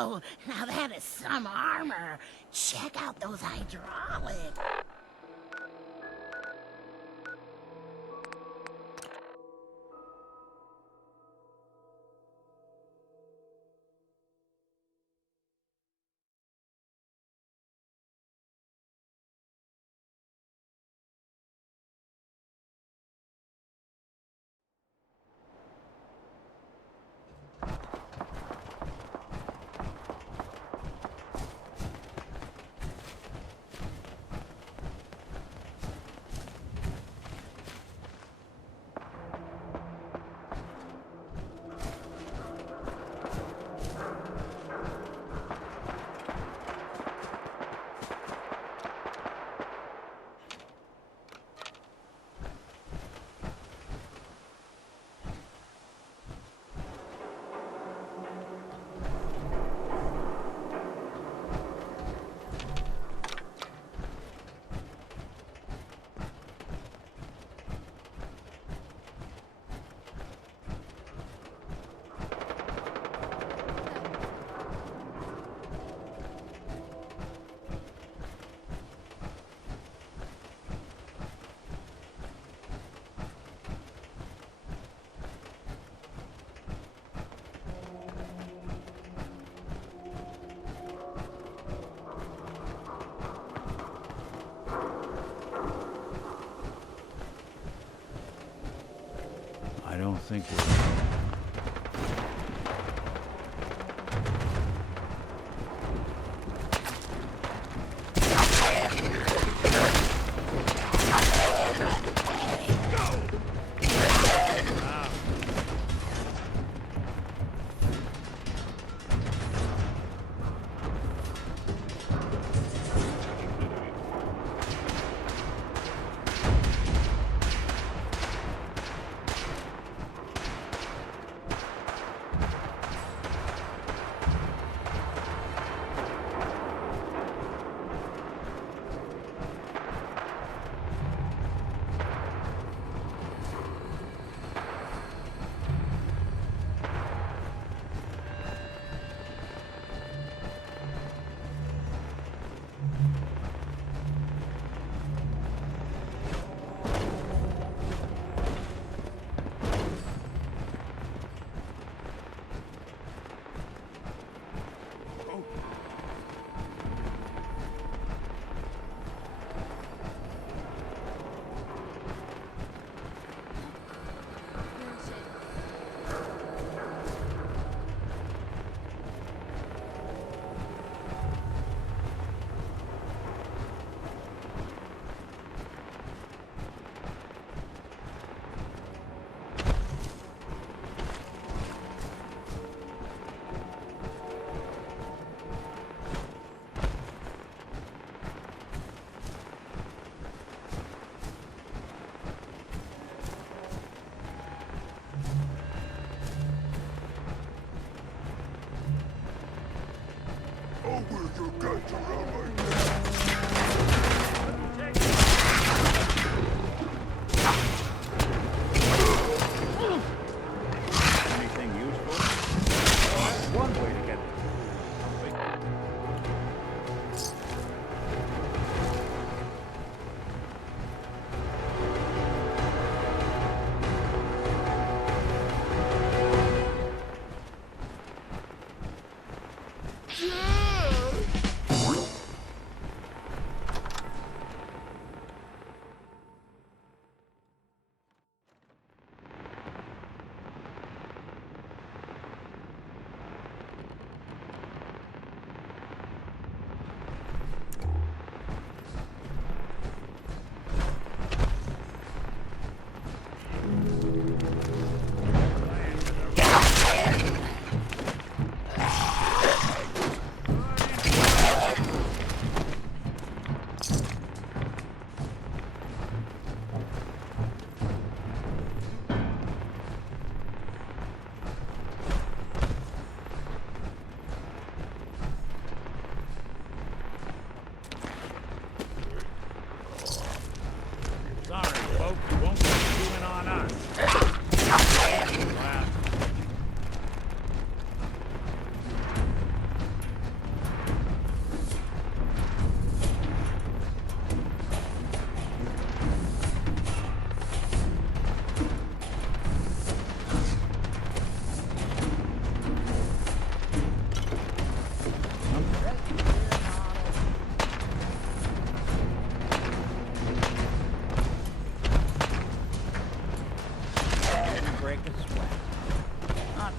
Whoa, now that is some armor. Check out those hydraulics. I don't think we're...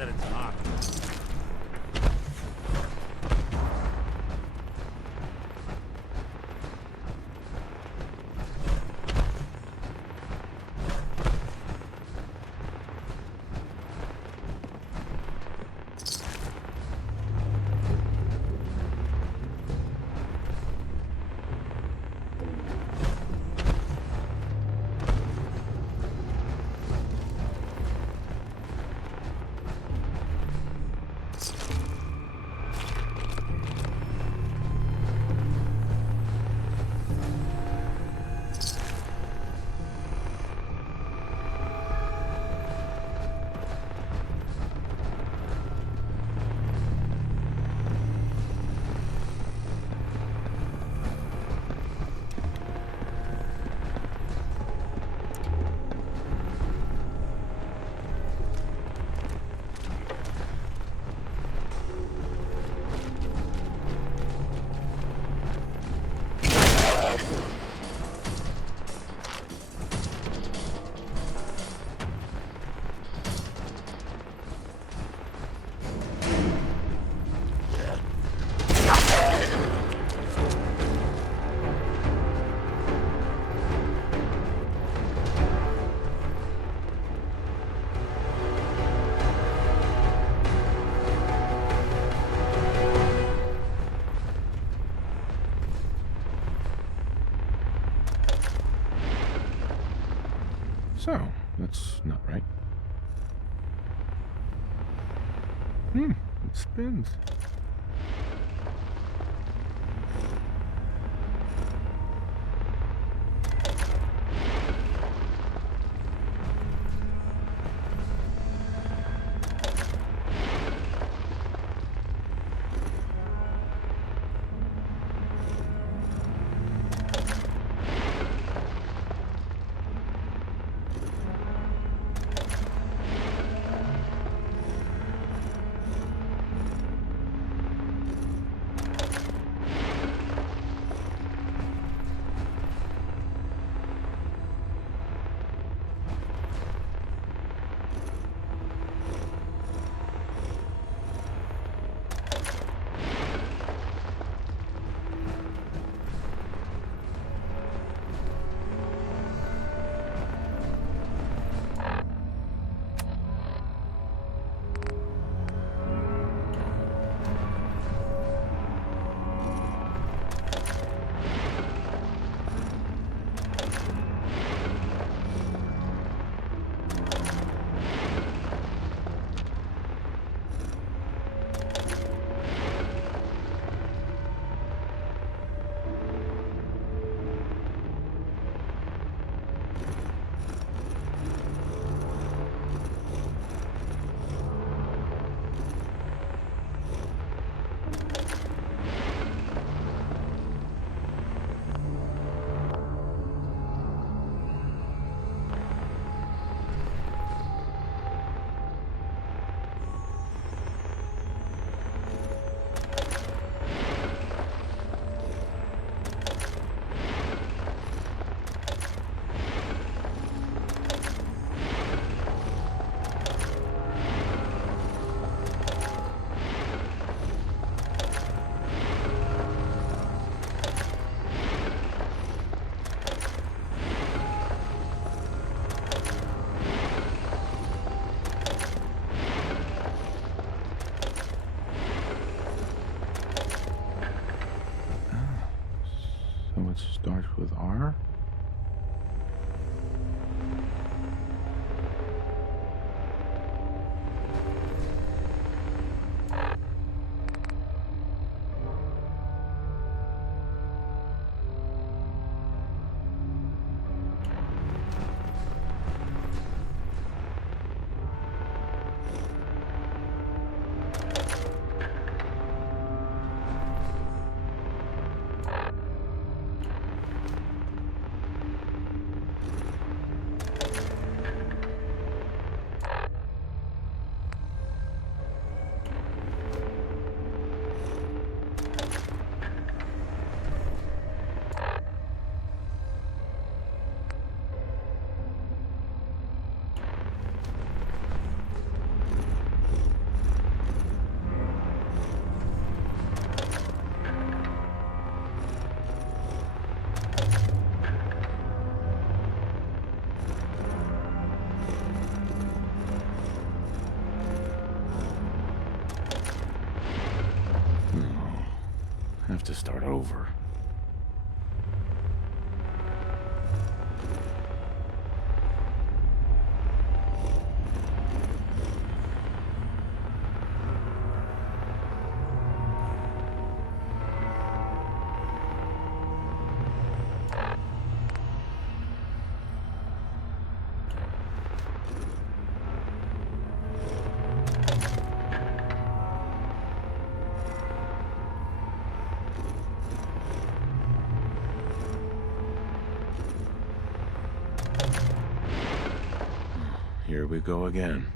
that it's not. So, that's not right. It spins. start over. Here we go again.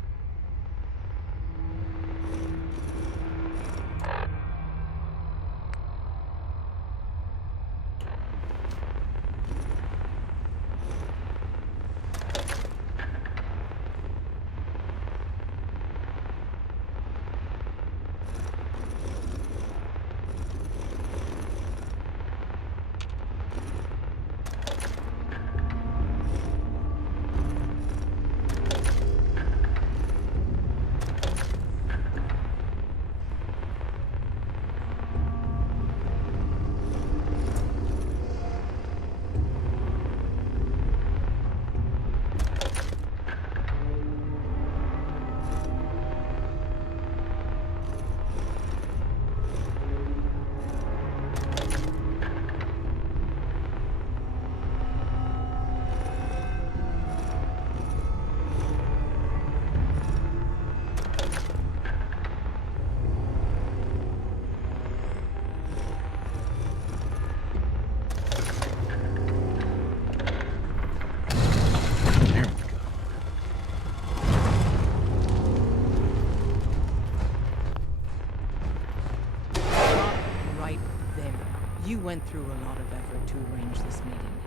You went through a lot of effort to arrange this meeting.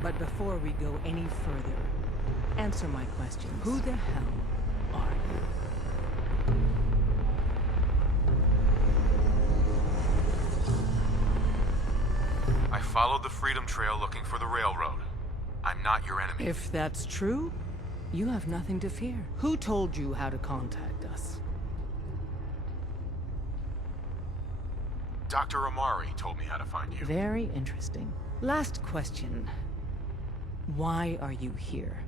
But before we go any further, answer my questions. Who the hell are you? I followed the Freedom Trail looking for the railroad. I'm not your enemy. If that's true, you have nothing to fear. Who told you how to contact us? Dr. Amari told me how to find you. Very interesting. Last question. Why are you here?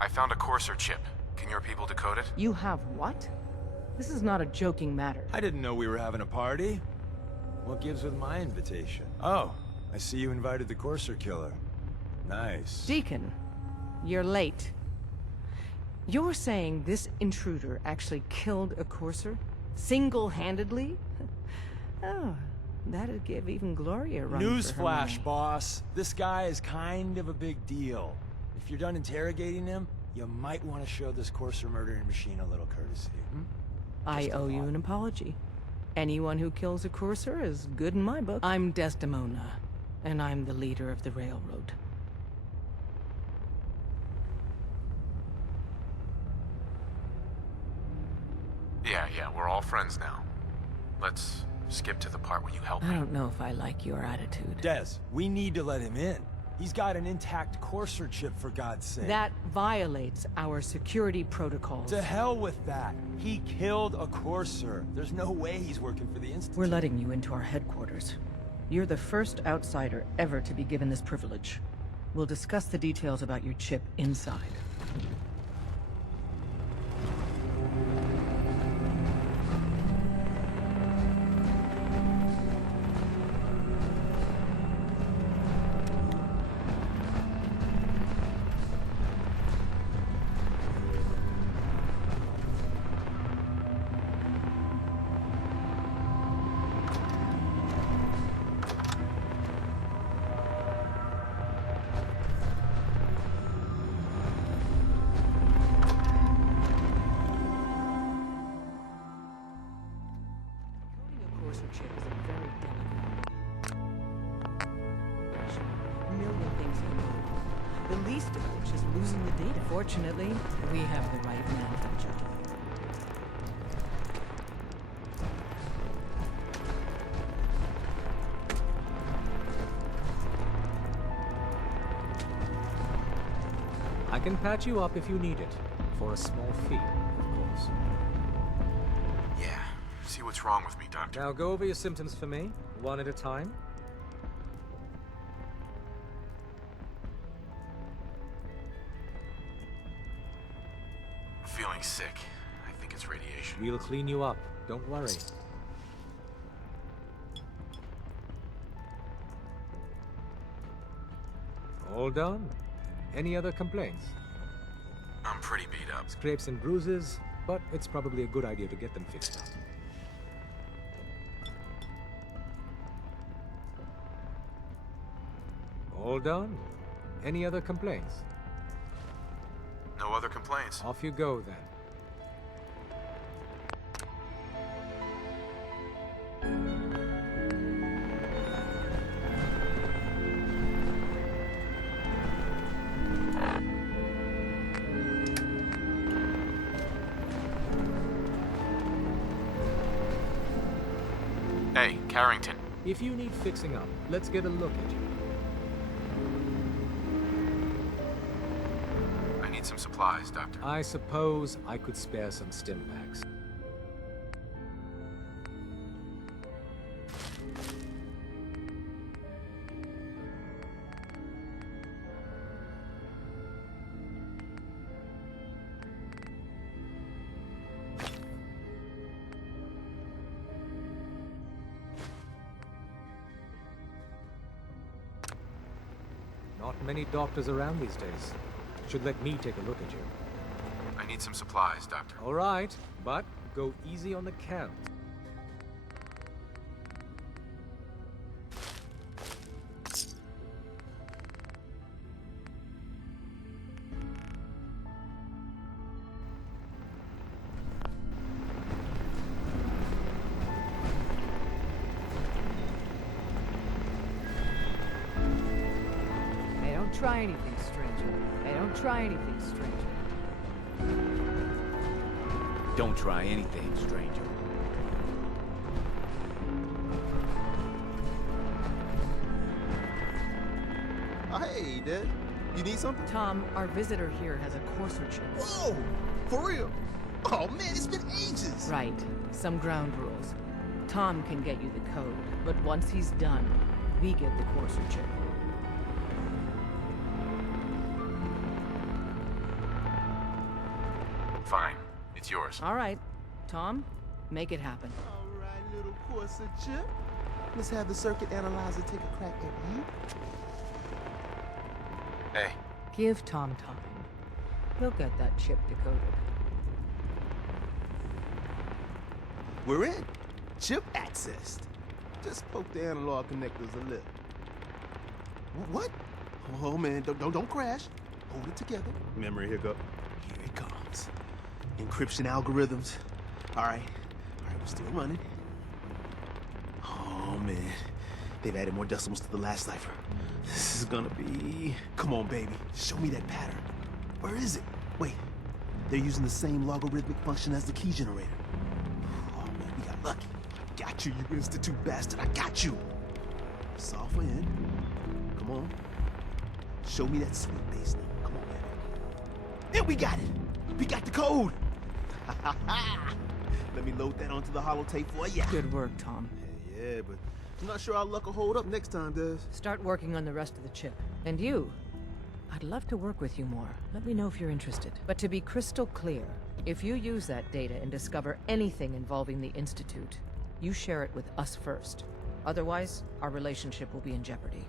I found a Courser chip. Can your people decode it? You have what? This is not a joking matter. I didn't know we were having a party. What gives with my invitation? Oh, I see you invited the Courser killer. Nice. Deacon, you're late. You're saying this intruder actually killed a Courser? Single-handedly? Oh, that'd give even Gloria a run for her Newsflash, money. boss. This guy is kind of a big deal. If you're done interrogating him, you might want to show this Courser murdering machine a little courtesy. I owe you an apology. Anyone who kills a Courser is good in my book. I'm Desdemona, and I'm the leader of the railroad. Yeah, we're all friends now. Let's skip to the part where you help I me. don't know if I like your attitude. Des, we need to let him in. He's got an intact Courser chip, for God's sake. That violates our security protocols. To hell with that. He killed a Courser. There's no way he's working for the Institute. We're letting you into our headquarters. You're the first outsider ever to be given this privilege. We'll discuss the details about your chip inside. The least of which is losing the data. Fortunately, we have the right man for the job. I can patch you up if you need it. For a small fee, of course. See what's wrong with me, Doctor. Now go over your symptoms for me, one at a time. I'm feeling sick. I think it's radiation. We'll clean you up. Don't worry. All done? Any other complaints? I'm pretty beat up. Scrapes and bruises, but it's probably a good idea to get them fixed up. All done? Any other complaints? No other complaints. Off you go then. Hey, Carrington. If you need fixing up, let's get a look at you. I need some supplies, Doctor. I suppose I could spare some stim packs. Not many doctors around these days. Should let me take a look at you. I need some supplies, Doctor. All right, but go easy on the count. Hey, don't try anything, stranger. Hey, don't try anything, stranger. Don't try anything, stranger. Oh, hey, Dad. You need something? Tom, our visitor here has a courser chip. Whoa! For real? Oh, man, it's been ages! Right. Some ground rules. Tom can get you the code, but once he's done, we get the courser chip. Fine. It's yours. All right. Tom, make it happen. All right, little Corsa chip. Let's have the circuit analyzer take a crack at you. Hey, Give Tom time. He'll get that chip decoded. We're in. Chip accessed. Just poke the analog connectors a little. What? Oh, man, don't crash. Hold it together. Memory hiccup. Here it comes. Encryption algorithms. All right, we're still running. Oh, man. They've added more decimals to the last cipher. This is gonna be... Come on, baby. Show me that pattern. Where is it? Wait. They're using the same logarithmic function as the key generator. Oh, man, we got lucky. Got you, you institute bastard. I got you. Solve for N. Come on. Show me that sweet bass note. Come on, baby. And we got it. We got the code. Let me load that onto the holotape for ya. Good work, Tom. Yeah, but I'm not sure our luck will hold up next time, Des. Start working on the rest of the chip. And you? I'd love to work with you more. Let me know if you're interested. But to be crystal clear, if you use that data and discover anything involving the Institute, you share it with us first. Otherwise, our relationship will be in jeopardy.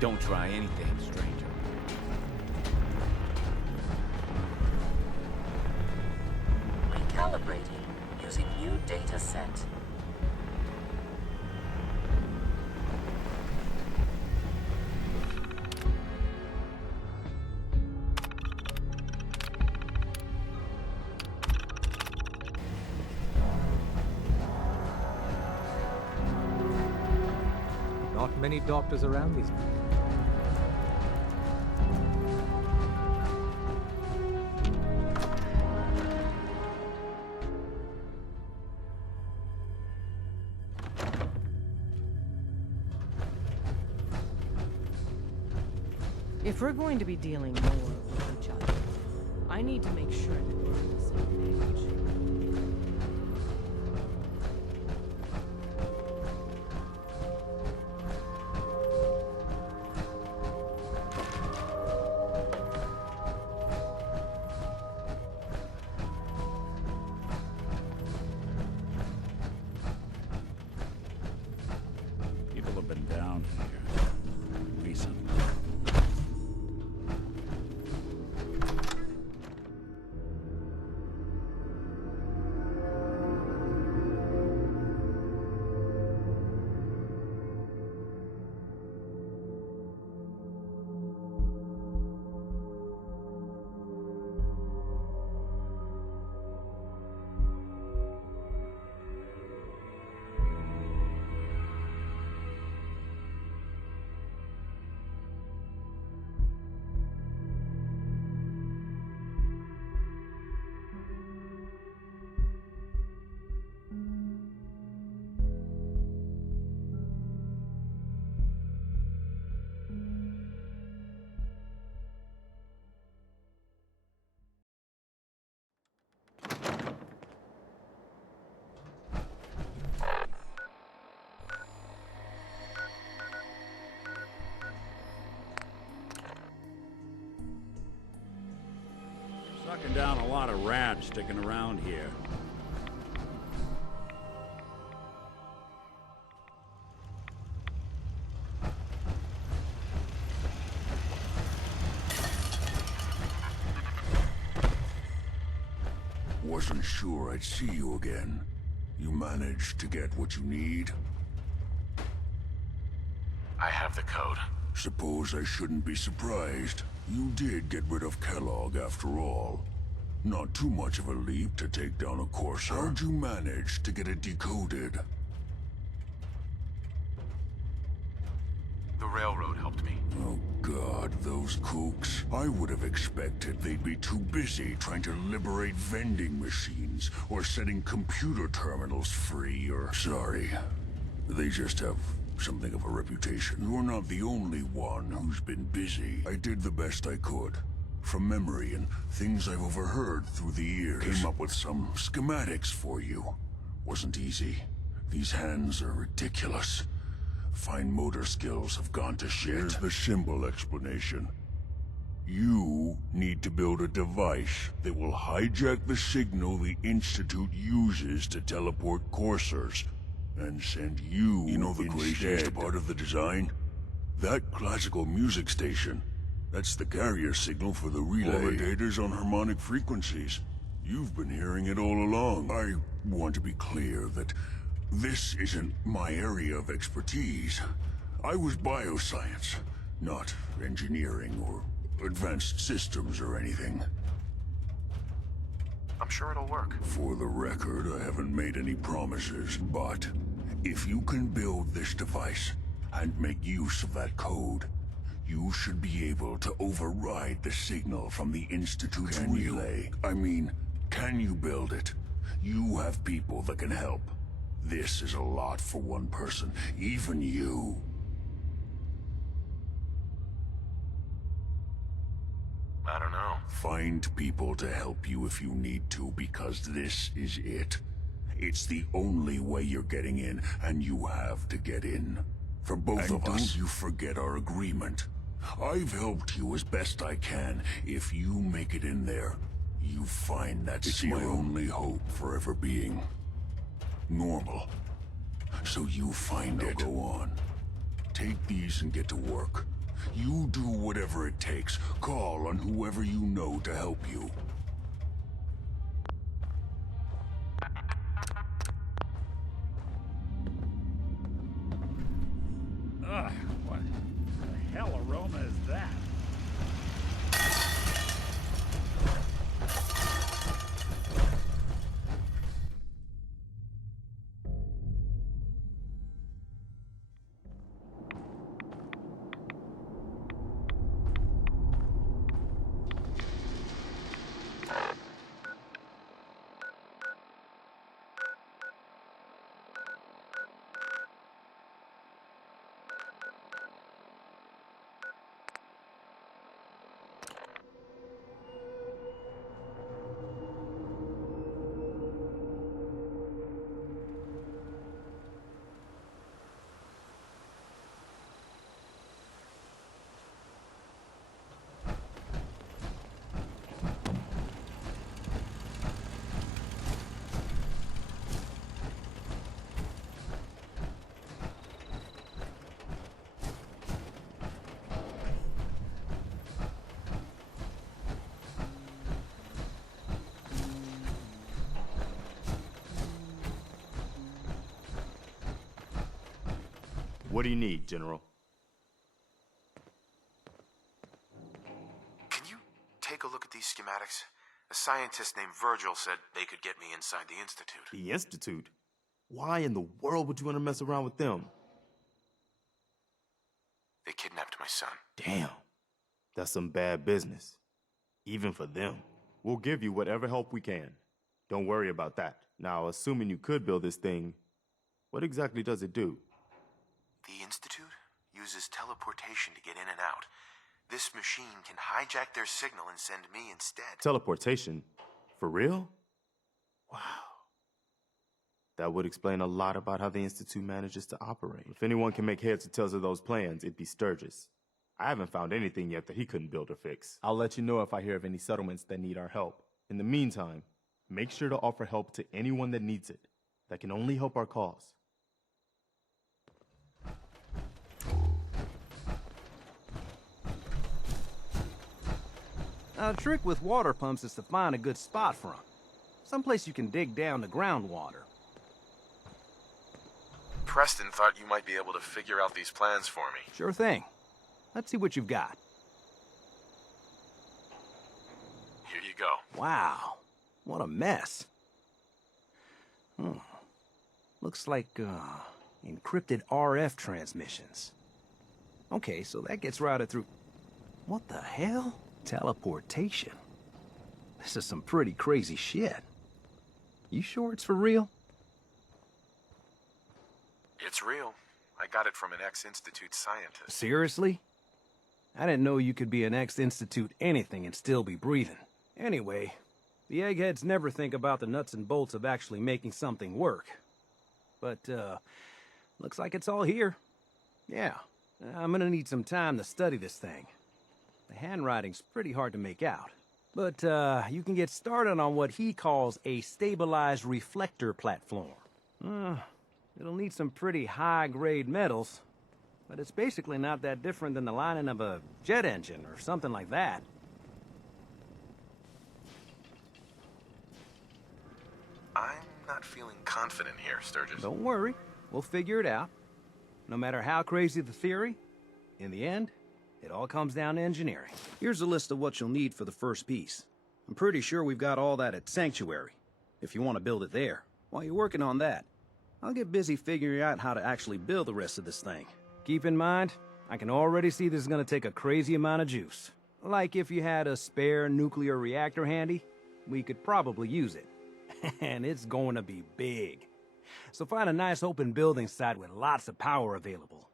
Don't try anything, stranger. Recalibrating using new data set. Not many doctors around these days. If we're going to be dealing more with each other, I need to make sure that we're on the same page. People have been down here recently. Sucking down a lot of rats sticking around here. Wasn't sure I'd see you again. You managed to get what you need? I have the code. Suppose I shouldn't be surprised. You did get rid of Kellogg after all. Not too much of a leap to take down a Corsair. How'd you manage to get it decoded? The railroad helped me. Oh God, those kooks. I would have expected they'd be too busy trying to liberate vending machines or setting computer terminals free or... Sorry. They just have something of a reputation. You're not the only one who's been busy. I did the best I could. From memory and things I've overheard through the years. Came up with some schematics for you. Wasn't easy. These hands are ridiculous. Fine motor skills have gone to shit. Here's the simple explanation. You need to build a device that will hijack the signal the Institute uses to teleport Corsairs, and send you. You know the craziest part of the design? That classical music station. That's the carrier signal for the relay. All the data's on harmonic frequencies. You've been hearing it all along. I want to be clear that this isn't my area of expertise. I was bioscience, not engineering or advanced systems or anything. I'm sure it'll work. For the record, I haven't made any promises, but if you can build this device and make use of that code, you should be able to override the signal from the Institute's relay. I mean, can you build it? You have people that can help. This is a lot for one person, even you. I don't know. Find people to help you if you need to, because this is it. It's the only way you're getting in, and you have to get in. For both of us. Don't you forget our agreement. I've helped you as best I can. If you make it in there, you find that it's my only hope for ever being normal. So you find it. Now go on. Take these and get to work. You do whatever it takes. Call on whoever you know to help you. Ugh, what the hell aroma is that? What do you need, General? Can you take a look at these schematics? A scientist named Virgil said they could get me inside the Institute. The Institute? Why in the world would you want to mess around with them? They kidnapped my son. Damn. That's some bad business. Even for them. We'll give you whatever help we can. Don't worry about that. Now, assuming you could build this thing, what exactly does it do? The Institute uses teleportation to get in and out. This machine can hijack their signal and send me instead. Teleportation? For real? Wow. That would explain a lot about how the Institute manages to operate. If anyone can make heads or tails of those plans, it'd be Sturgis. I haven't found anything yet that he couldn't build or fix. I'll let you know if I hear of any settlements that need our help. In the meantime, make sure to offer help to anyone that needs it. That can only help our cause. Now, the trick with water pumps is to find a good spot for them. Someplace you can dig down to groundwater. Preston thought you might be able to figure out these plans for me. Sure thing. Let's see what you've got. Here you go. Wow. What a mess. Looks like, encrypted RF transmissions. Okay, so that gets routed through... What the hell? Teleportation. This is some pretty crazy shit. You sure it's for real? It's real. I got it from an ex-Institute scientist. Seriously? I didn't know you could be an ex-Institute anything and still be breathing. Anyway, the eggheads never think about the nuts and bolts of actually making something work. But, looks like it's all here. Yeah, I'm gonna need some time to study this thing. The handwriting's pretty hard to make out. But, you can get started on what he calls a stabilized reflector platform. It'll need some pretty high-grade metals, but it's basically not that different than the lining of a jet engine or something like that. I'm not feeling confident here, Sturgis. Don't worry, we'll figure it out. No matter how crazy the theory, in the end, it all comes down to engineering. Here's a list of what you'll need for the first piece. I'm pretty sure we've got all that at Sanctuary, if you want to build it there. While you're working on that, I'll get busy figuring out how to actually build the rest of this thing. Keep in mind, I can already see this is gonna take a crazy amount of juice. Like if you had a spare nuclear reactor handy, we could probably use it. And it's going to be big. So find a nice open building site with lots of power available.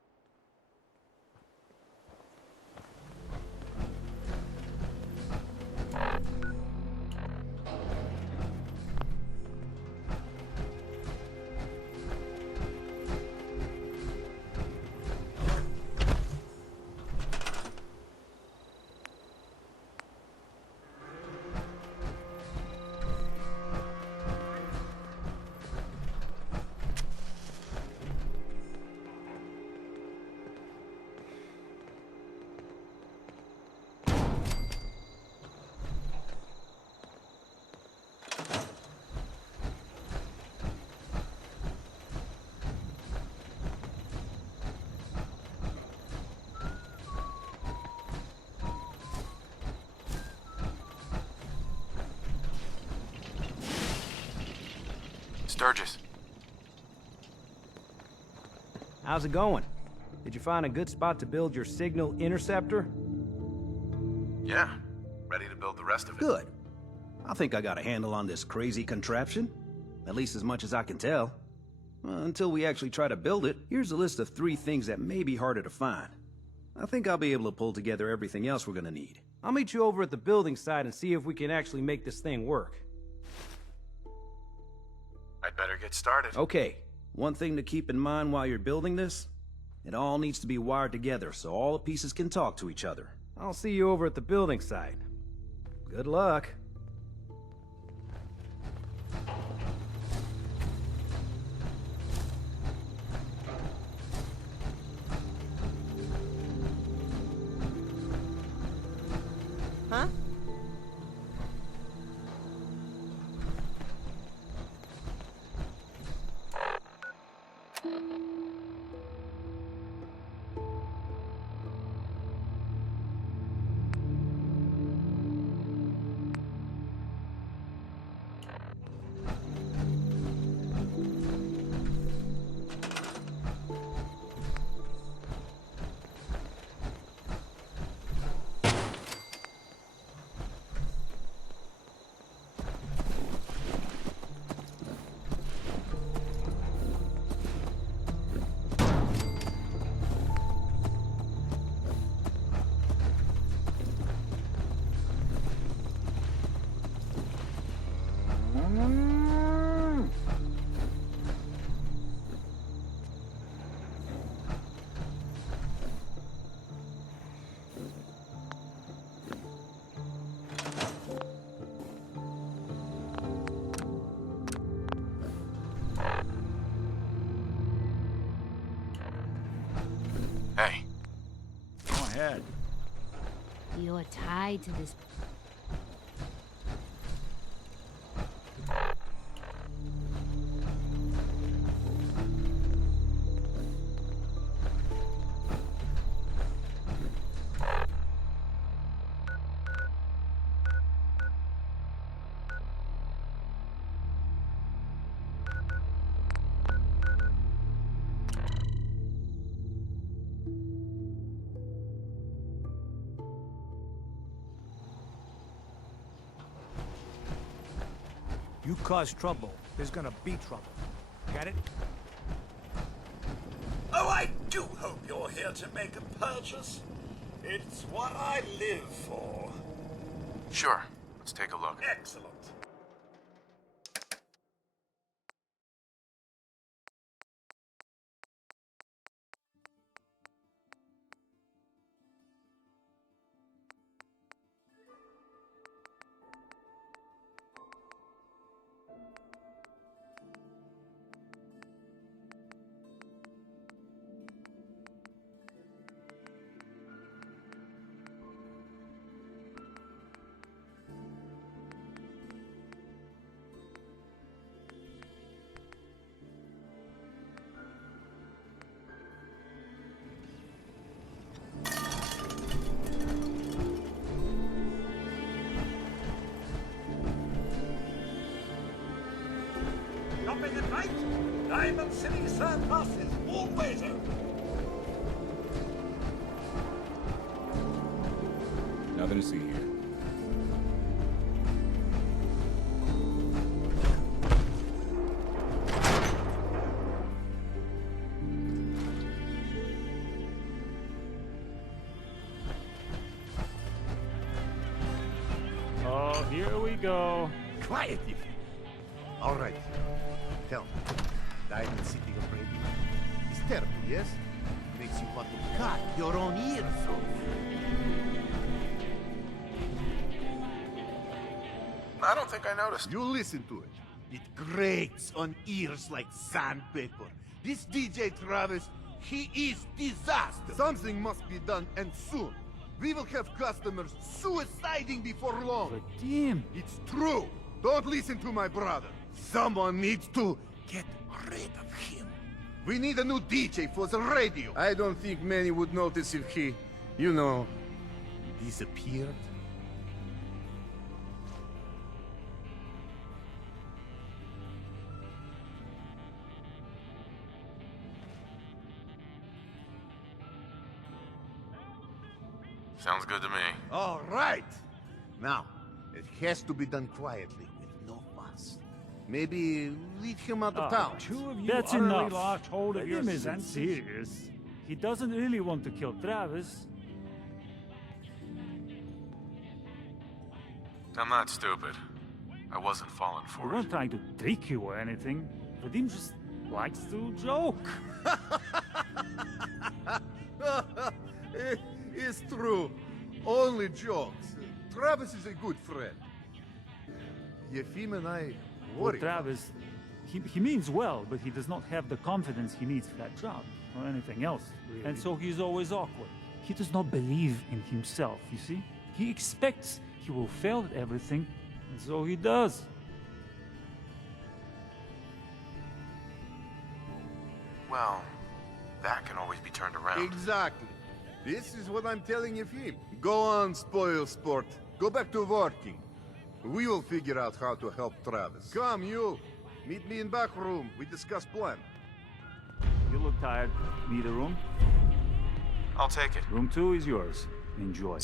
Sturgis. How's it going? Did you find a good spot to build your signal interceptor? Yeah. Ready to build the rest of it. Good. I think I got a handle on this crazy contraption. At least as much as I can tell. Until we actually try to build it, here's a list of 3 things that may be harder to find. I think I'll be able to pull together everything else we're gonna need. I'll meet you over at the building site and see if we can actually make this thing work. I'd better get started. Okay, one thing to keep in mind while you're building this, it all needs to be wired together so all the pieces can talk to each other. I'll see you over at the building site. Good luck. Huh? ahead. You're tied to this. You cause trouble, there's gonna be trouble. Get it? Oh, I do hope you're here to make a purchase. It's what I live for. Sure. Let's take a look. Excellent. Shopping at night? Diamond City Surplus is always open. Nothing to see here. Oh, here we go. Quiet, you. All right. Tell me, Diamond City Radio is terrible, yes? Makes you want to cut your own ears off. I don't think I noticed. You listen to it. It grates on ears like sandpaper. This DJ Travis, he is disaster. Something must be done, and soon. We will have customers suiciding before long. But damn. It's true. Don't listen to my brother. Someone needs to get rid of him. We need a new DJ for the radio. I don't think many would notice if he, you know, disappeared. Sounds good to me. All right. Now, it has to be done quietly, with no fuss. Maybe lead him out of town. Two of you That's utterly enough. lost hold of Let your him isn't senses. serious. He doesn't really want to kill Travis. I'm not stupid. I wasn't falling We for weren't it. trying to trick you or anything. Vadim just likes to joke. It's true. Only jokes. Travis is a good friend. Yefim and I Well, worry. Travis, he means well, but he does not have the confidence he needs for that job, or anything else. And so he's always awkward. He does not believe in himself, you see? He expects he will fail at everything, and so he does. Well, that can always be turned around. Exactly. This is what I'm telling Yefim. Go on, spoil sport. Go back to working. We will figure out how to help Travis. Come, you. Meet me in back room. We discuss plan. You look tired. Need a room? I'll take it. Room 2 is yours. Enjoy.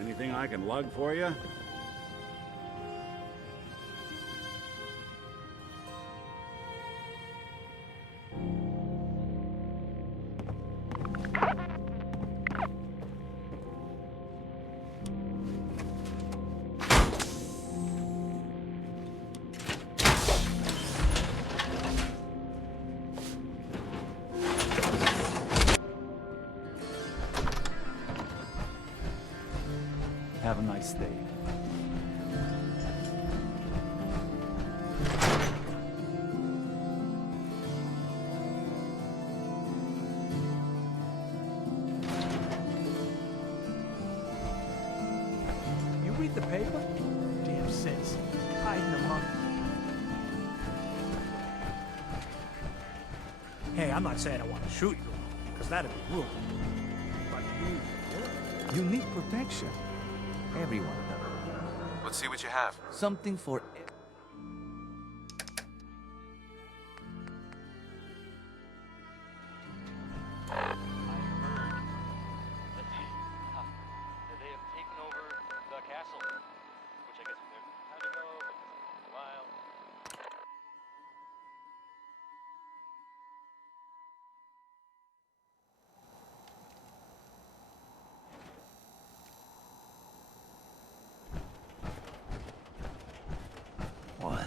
Anything I can lug for you? Have a nice day. You read the paper? Damn sense. Hiding among them. Hey, I'm not saying I want to shoot you, because that'd be rude. But You need protection. Everyone. Let's see what you have. Something for... They have taken over the castle, which I guess they're time to go, but it's a while. What?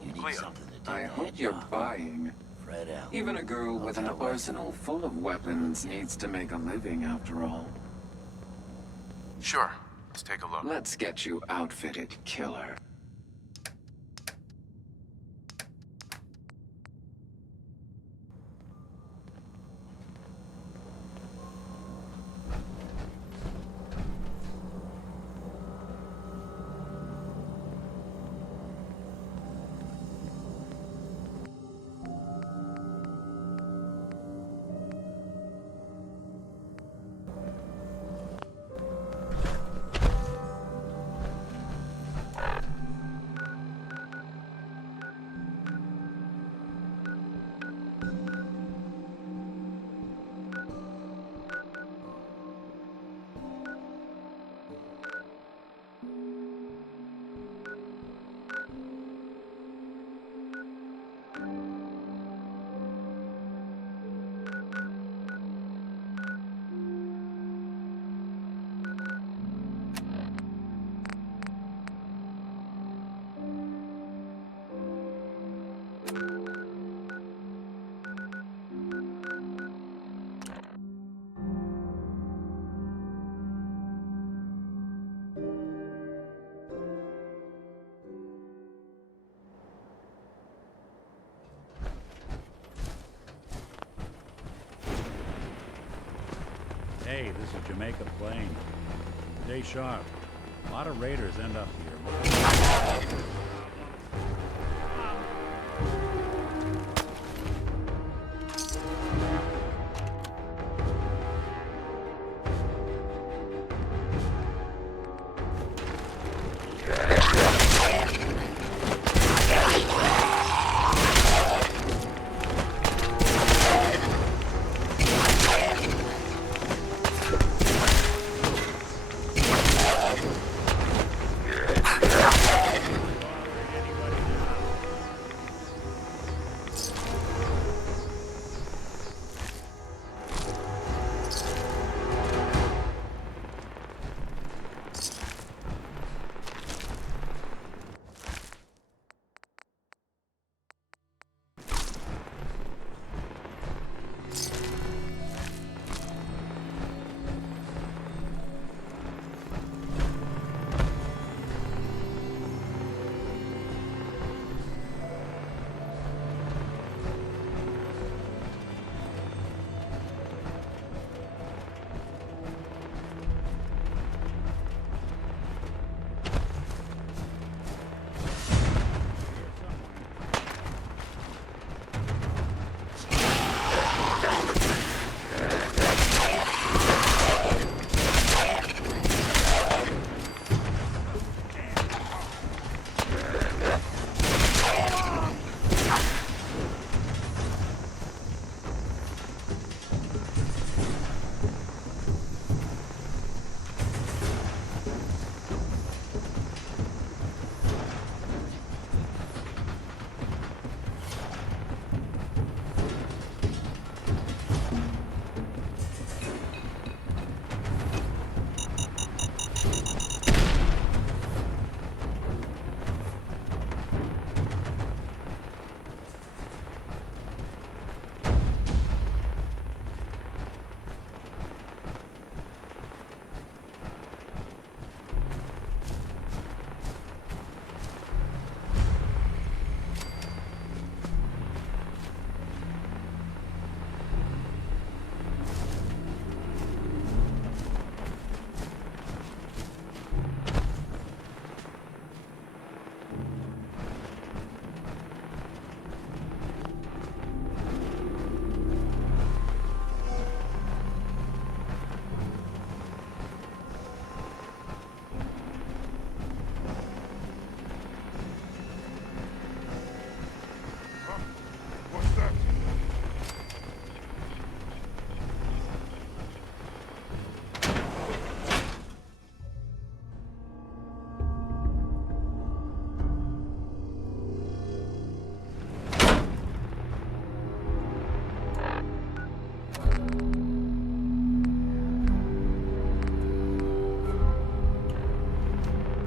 You need Cleo. something to do I that hope you're job. buying. Fred out. Even a girl with an arsenal full of weapons needs to make a living after all. Sure. Let's take a look. Let's get you outfitted, killer. Hey, this is Jamaica Plain. Stay sharp. A lot of raiders end up here.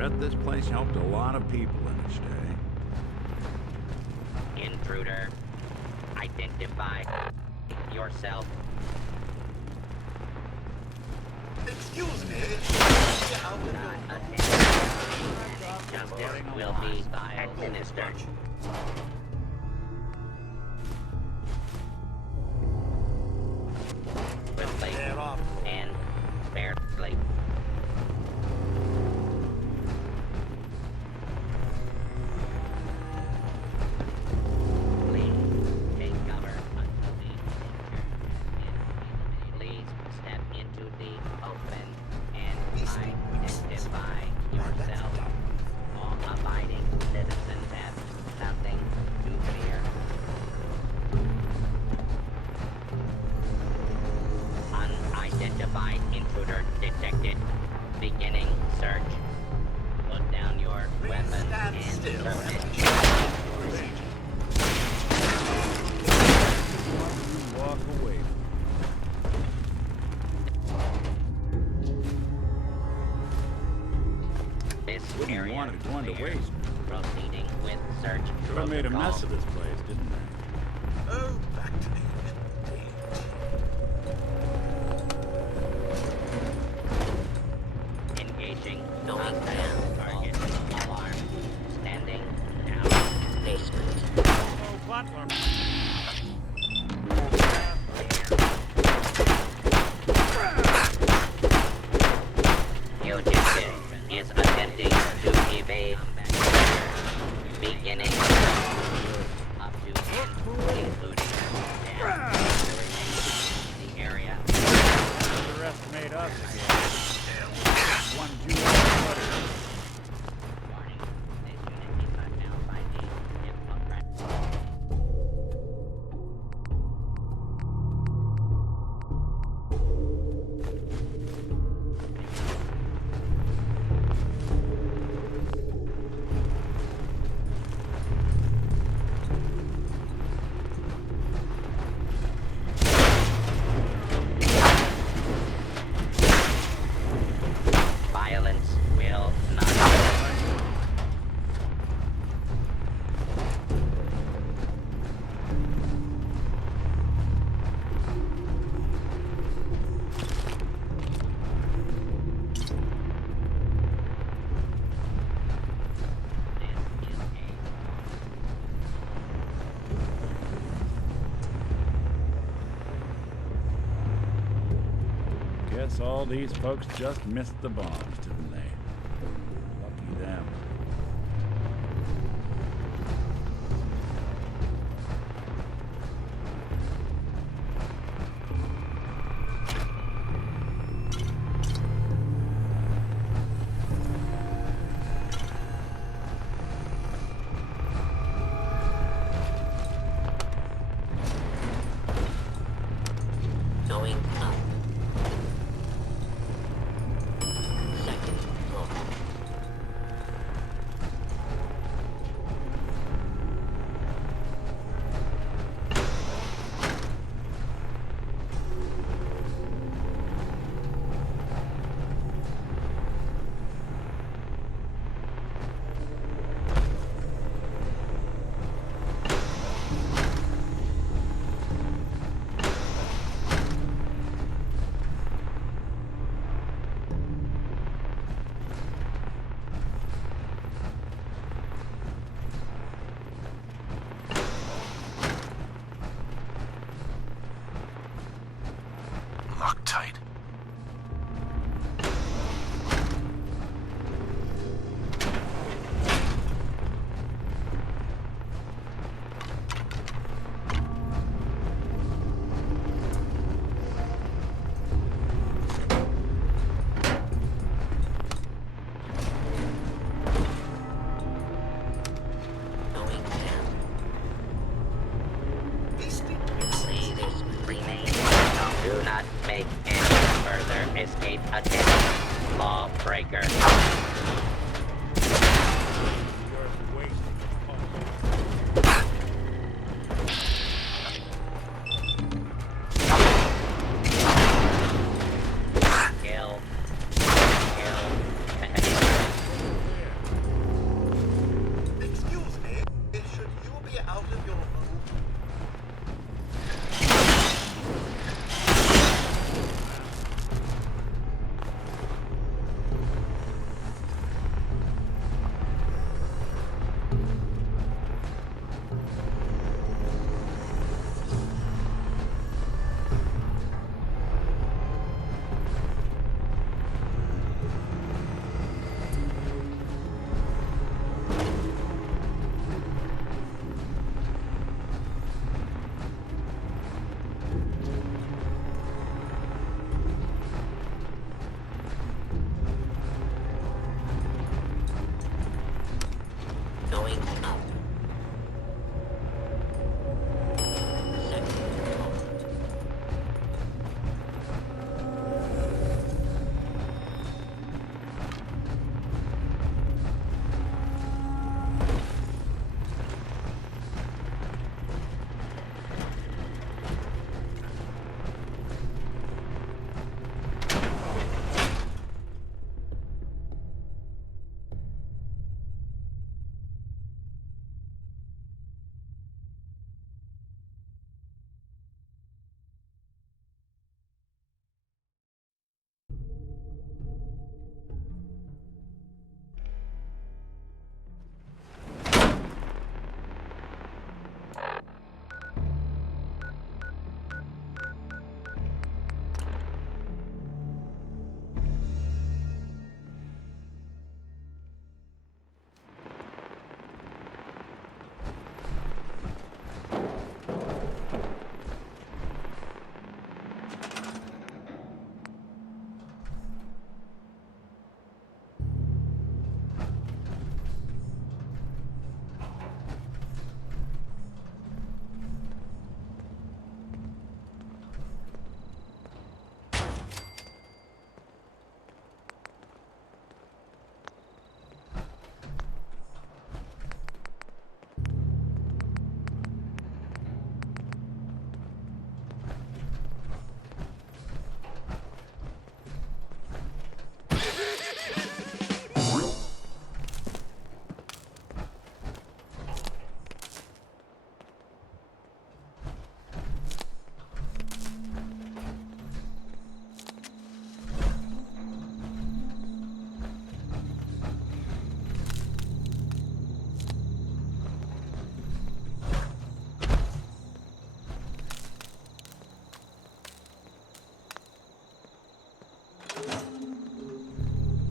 Bet this place helped a lot of people in its day. Intruder, identify yourself. Excuse me. Justice will be administered. Quickly and fairly. Please take cover until the please step into the open and identify yourself. All abiding citizens have nothing to fear. Unidentified intruder detected. Beginning search. Put down your weapon and submit. Walk away. This Wouldn't area want it going to cleared. waste. Proceeding with search Sure made a protocol. mess of this place, didn't they? Oh, back to me. Engaging knockdown target. Alarm. Standing down. Basement. Oh, Butler. Fugitive is attempting to evade. Beginning up to and including down. The area. Underestimate us again. One Jew on Warning. This unit is not down by the infrared. Violence will not. Guess all these folks just missed the bombs, didn't they? Lucky them. Going up. Second floor.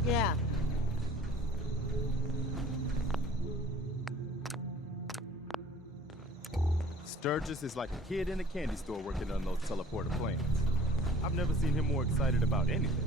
Yeah. Sturgis is like a kid in a candy store working on those teleporter planes. I've never seen him more excited about anything.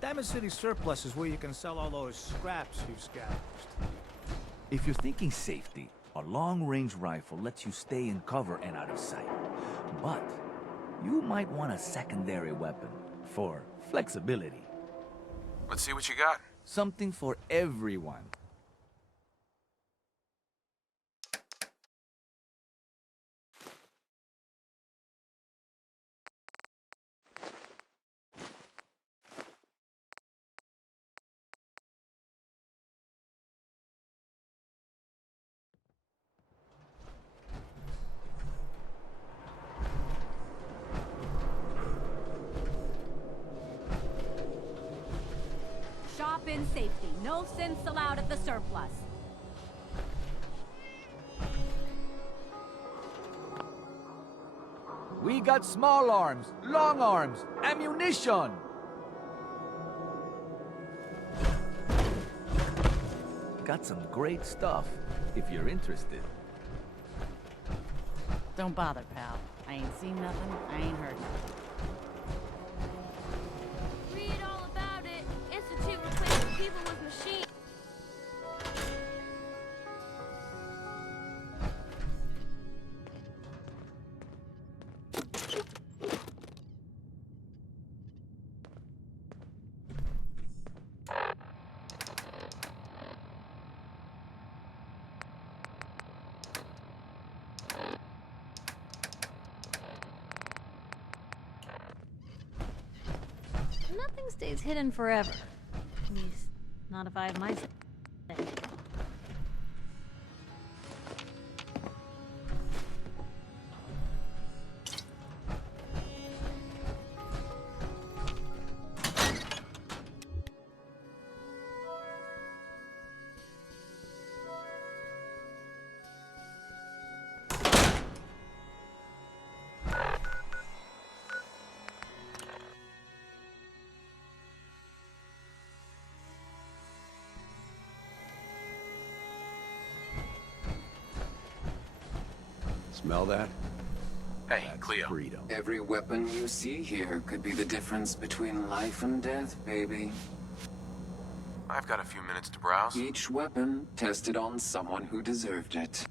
Diamond City Surplus is where you can sell all those scraps you've scavenged. If you're thinking safety, a long-range rifle lets you stay in cover and out of sight. But you might want a secondary weapon for flexibility. Let's see what you got. Something for everyone. Shop in safety. No synths allowed at the surplus. We got small arms, long arms, ammunition! Got some great stuff, if you're interested. Don't bother, pal. I ain't seen nothing, I ain't heard nothing. Read all about it. Institute replacing people with machines. Nothing stays hidden forever. At least, not if I have my say. Smell that? Hey, Cleo. Freedom. Every weapon you see here could be the difference between life and death, baby. I've got a few minutes to browse. Each weapon tested on someone who deserved it.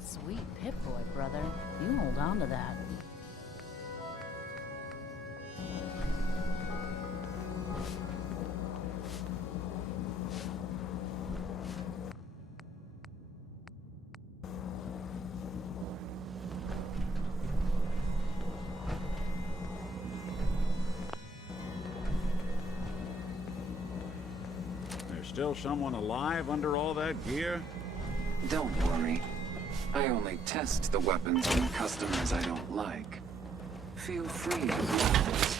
Sweet Pip-Boy, brother. You hold on to that. There's still someone alive under all that gear? Don't worry. I only test the weapons on customers I don't like. Feel free to use.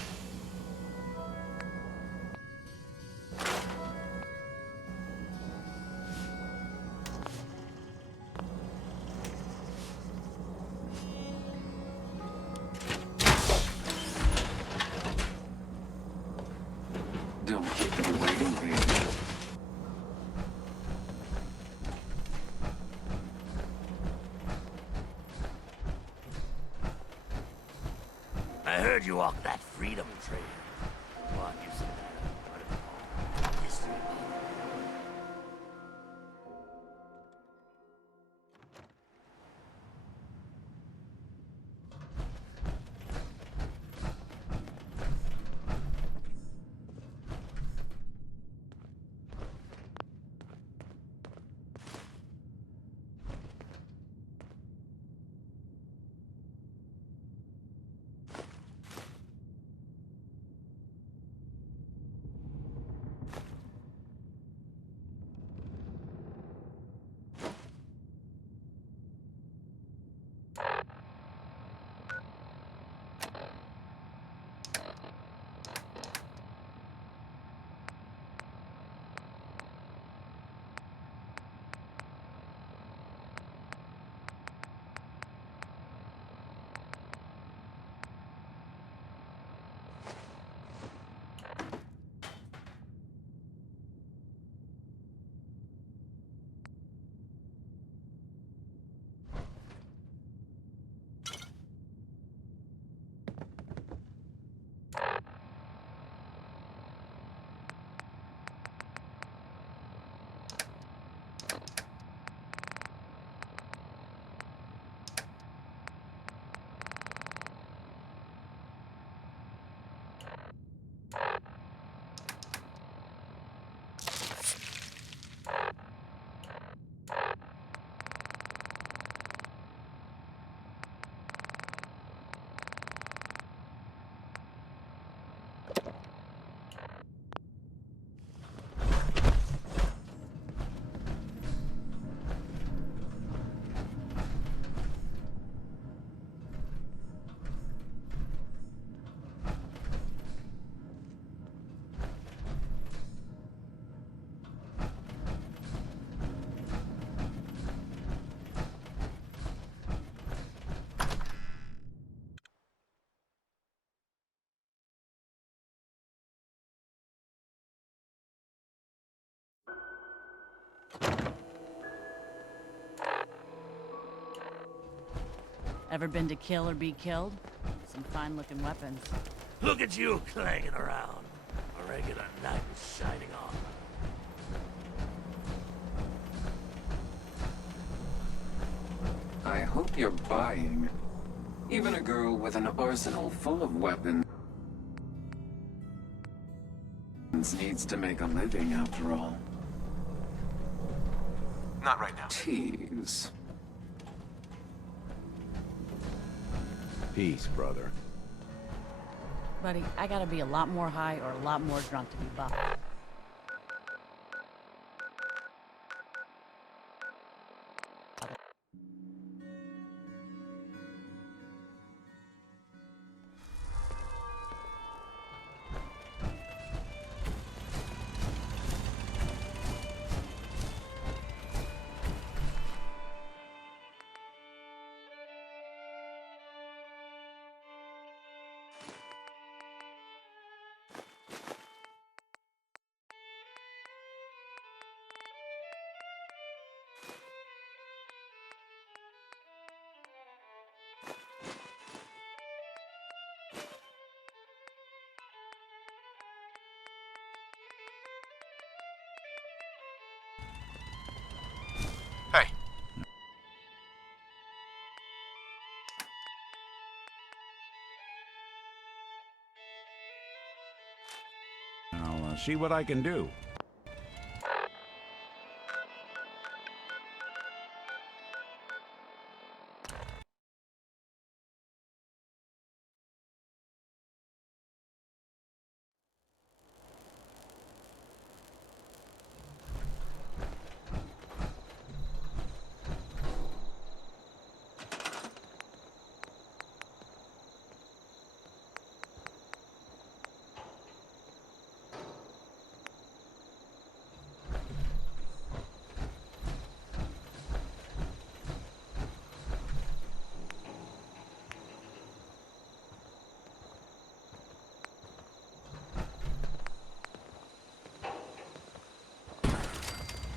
Don't keep them heard you walked that freedom trail. What is that? History. Ever been to kill or be killed? Some fine-looking weapons. Look at you clanging around. A regular knight in shining armor. I hope you're buying. Even a girl with an arsenal full of weapons needs to make a living, after all. Not right now. Tease. Peace, brother. Buddy, I gotta be a lot more high or a lot more drunk to be buff. Hey. I'll see what I can do.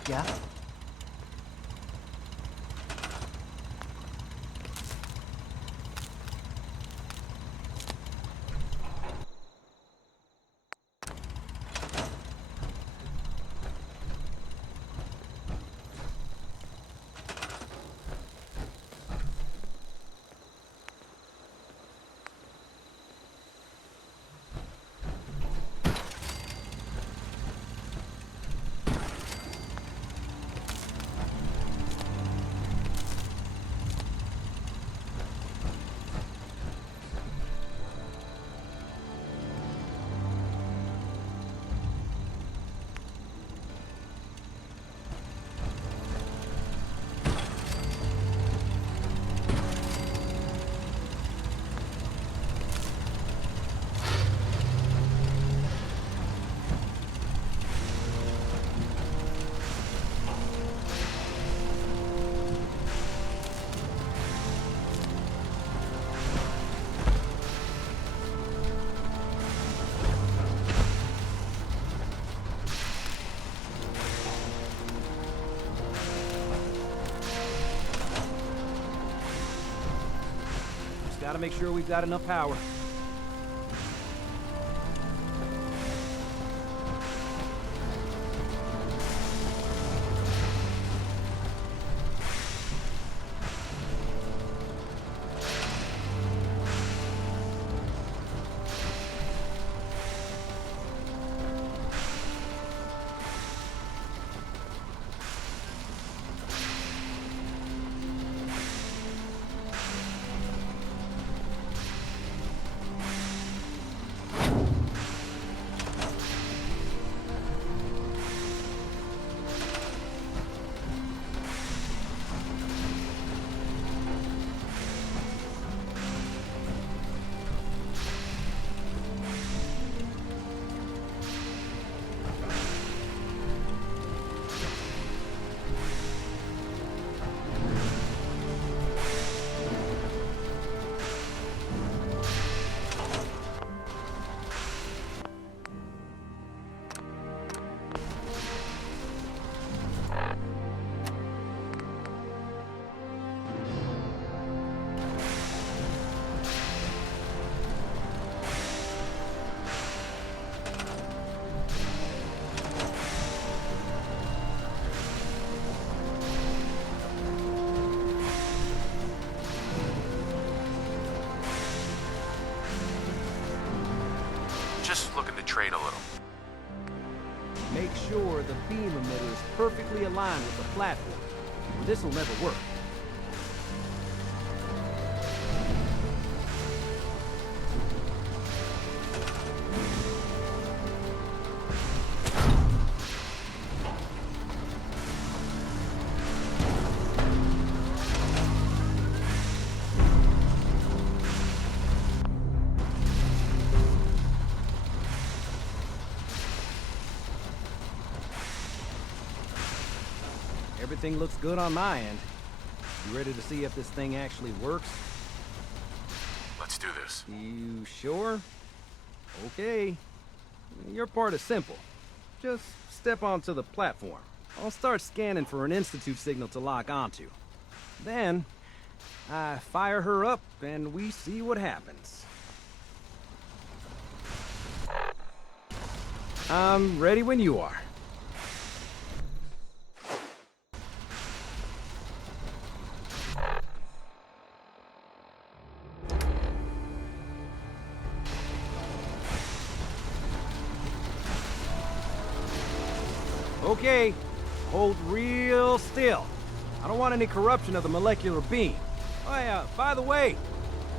Yeah? Gotta make sure we've got enough power. Just looking to trade a little. Make sure the beam emitter is perfectly aligned with the platform, or this will never work. Everything looks good on my end. You ready to see if this thing actually works? Let's do this. You sure? Okay. Your part is simple. Just step onto the platform. I'll start scanning for an Institute signal to lock onto. Then, I fire her up and we see what happens. I'm ready when you are. Okay, hold real still. I don't want any corruption of the molecular beam. Oh yeah, by the way,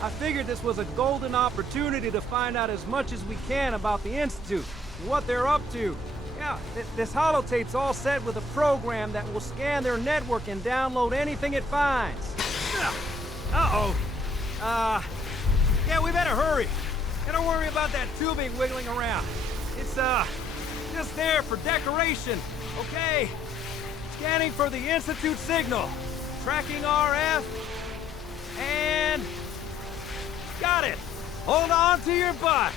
I figured this was a golden opportunity to find out as much as we can about the Institute, what they're up to. Yeah, this holotape's all set with a program that will scan their network and download anything it finds. Uh-oh. Yeah, we better hurry. And don't worry about that tubing wiggling around. It's, just there for decoration. Okay. Scanning for the Institute signal. Tracking RF. And... got it. Hold on to your butt.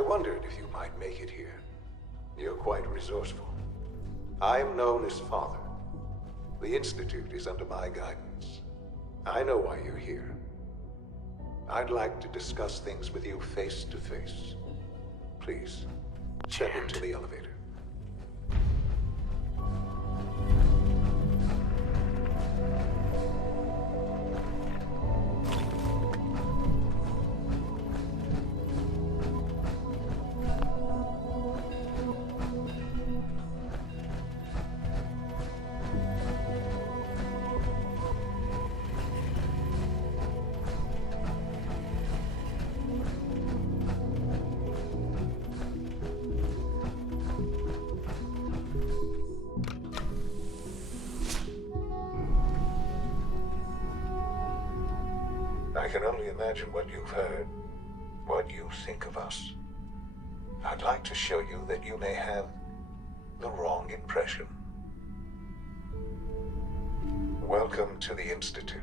I wondered if you might make it here. You're quite resourceful. I'm known as Father. The Institute is under my guidance. I know why you're here. I'd like to discuss things with you face to face. Please, step into the elevator. I can only imagine what you've heard, what you think of us. I'd like to show you that you may have the wrong impression. Welcome to the Institute.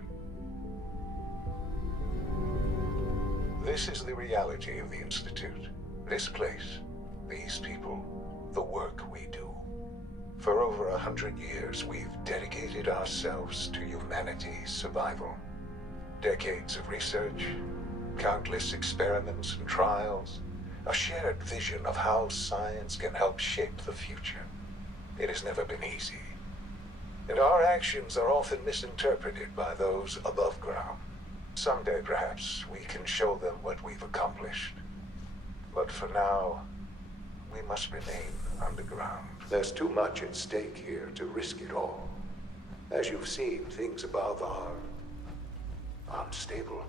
This is the reality of the Institute. This place, these people, the work we do. For over 100 years, we've dedicated ourselves to humanity's survival. Decades of research, countless experiments and trials, a shared vision of how science can help shape the future. It has never been easy. And our actions are often misinterpreted by those above ground. Someday, perhaps, we can show them what we've accomplished. But for now, we must remain underground. There's too much at stake here to risk it all. As you've seen, things above are unstable.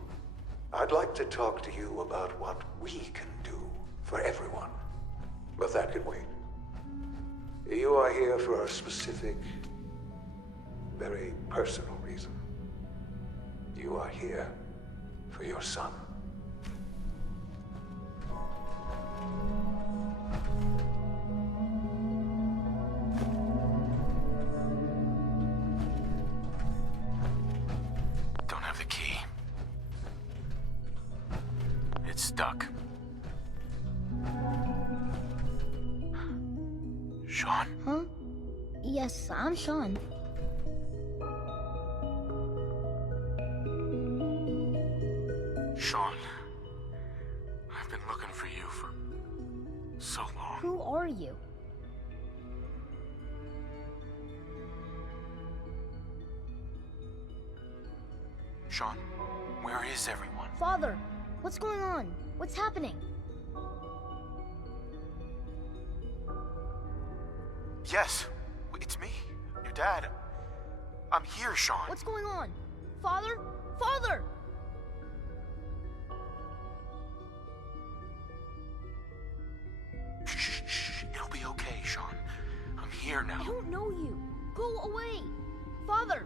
I'd like to talk to you about what we can do for everyone. But that can wait. You are here for a specific, very personal reason. You are here for your son. Don't have the key. It's stuck. Sean? Huh? Yes, I'm Sean. Sean, I've been looking for you for so long. Who are you? Sean, where is everyone? Father, what's going on? What's happening? Yes, it's me, your dad. I'm here, Sean. What's going on? Father? Father! Shh, it'll be okay, Sean. I'm here now. I don't know you. Go away. Father!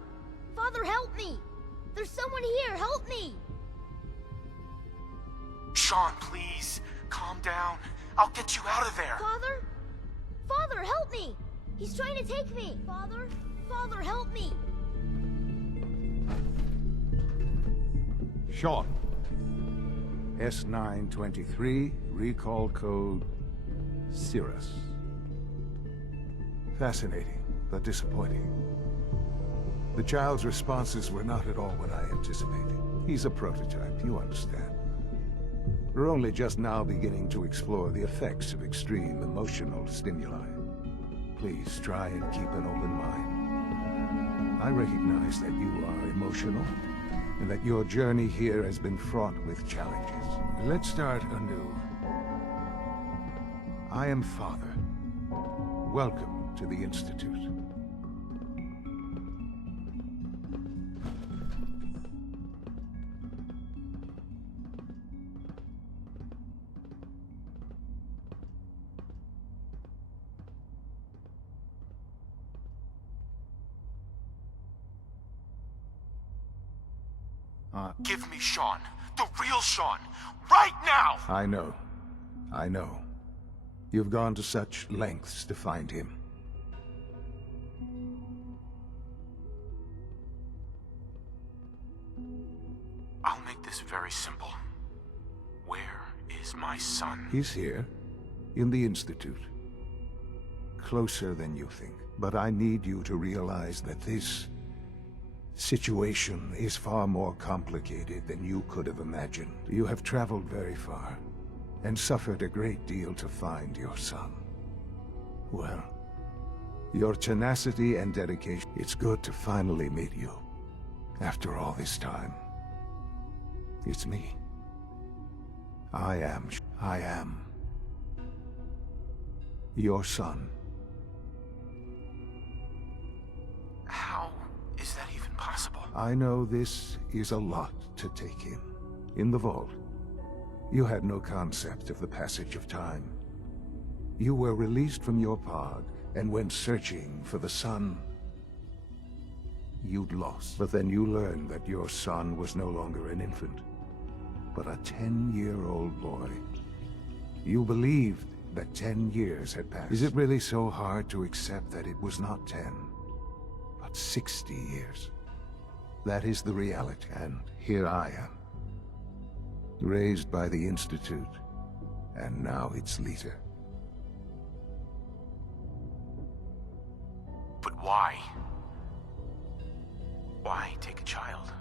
Father, help me! There's someone here, help me! Sean, please, calm down. I'll get you out of there. Father? Father, help me! He's trying to take me! Father? Father, help me! Sean. S923, recall code Cirrus. Fascinating, but disappointing. The child's responses were not at all what I anticipated. He's a prototype, you understand. We're only just now beginning to explore the effects of extreme emotional stimuli. Please try and keep an open mind. I recognize that you are emotional, and that your journey here has been fraught with challenges. Let's start anew. I am Father. Welcome to the Institute. Give me Sean. The real Sean. Right now! I know. I know. You've gone to such lengths to find him. I'll make this very simple. Where is my son? He's here, in the Institute. Closer than you think. But I need you to realize that this situation is far more complicated than you could have imagined. You have traveled very far, and suffered a great deal to find your son. Well, your tenacity and dedication, it's good to finally meet you. After all this time. It's me. I am your son. How is that even possible? I know this is a lot to take in. In the vault, you had no concept of the passage of time. You were released from your pod and went searching for the son you'd lost. But then you learned that your son was no longer an infant, but a 10-year-old boy. You believed that 10 years had passed. Is it really so hard to accept that it was not 10, but 60 years? That is the reality, and here I am. Raised by the Institute, and now its leader. But why? Why take a child?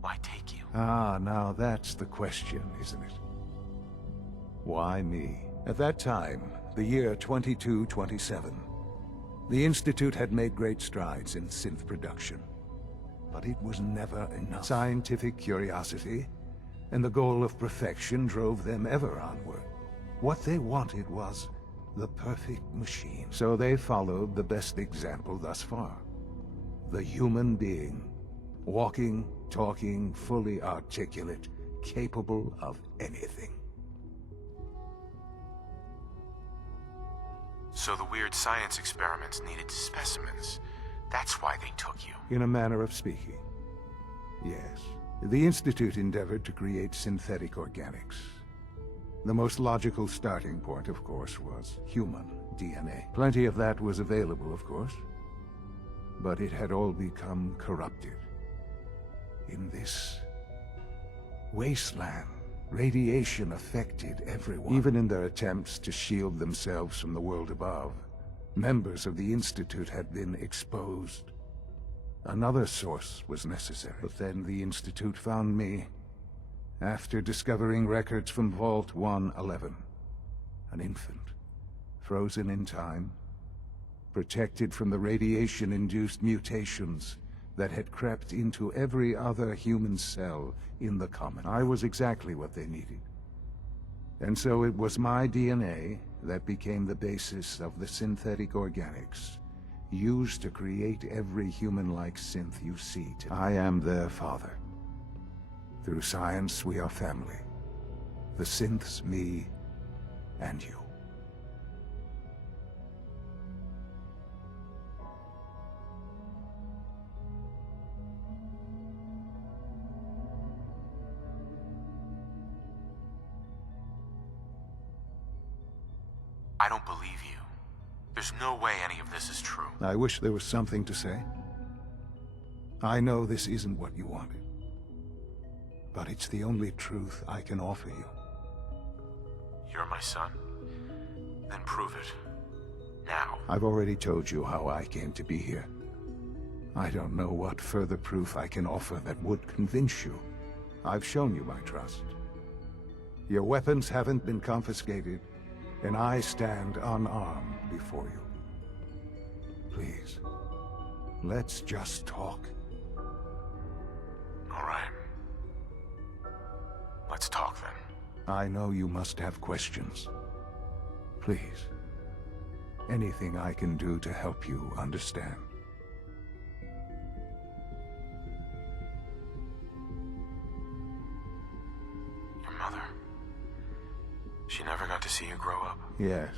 Why take you? Ah, now that's the question, isn't it? Why me? At that time, the year 2227, the Institute had made great strides in synth production. But it was never enough. Scientific curiosity and the goal of perfection drove them ever onward. What they wanted was the perfect machine. So they followed the best example thus far. The human being. Walking, talking, fully articulate, capable of anything. So the weird science experiments needed specimens. That's why they took you. In a manner of speaking. Yes. The Institute endeavored to create synthetic organics. The most logical starting point, of course, was human DNA. Plenty of that was available, of course. But it had all become corrupted. In this wasteland, radiation affected everyone. Even in their attempts to shield themselves from the world above, members of the Institute had been exposed. Another source was necessary. But then the Institute found me, after discovering records from Vault 111. An infant, frozen in time, protected from the radiation-induced mutations that had crept into every other human cell in the common. I was exactly what they needed. And so it was my DNA that became the basis of the synthetic organics used to create every human-like synth you see today. I am their father. Through science, we are family. The synths, me, and you. I don't believe you. There's no way any of this is true. I wish there was something to say. I know this isn't what you wanted. But it's the only truth I can offer you. You're my son? Then prove it. Now. I've already told you how I came to be here. I don't know what further proof I can offer that would convince you. I've shown you my trust. Your weapons haven't been confiscated, and I stand unarmed before you. Please, let's just talk. All right. Let's talk then. I know you must have questions. Please, anything I can do to help you understand. Your mother. She never got to see you grow up. Yes.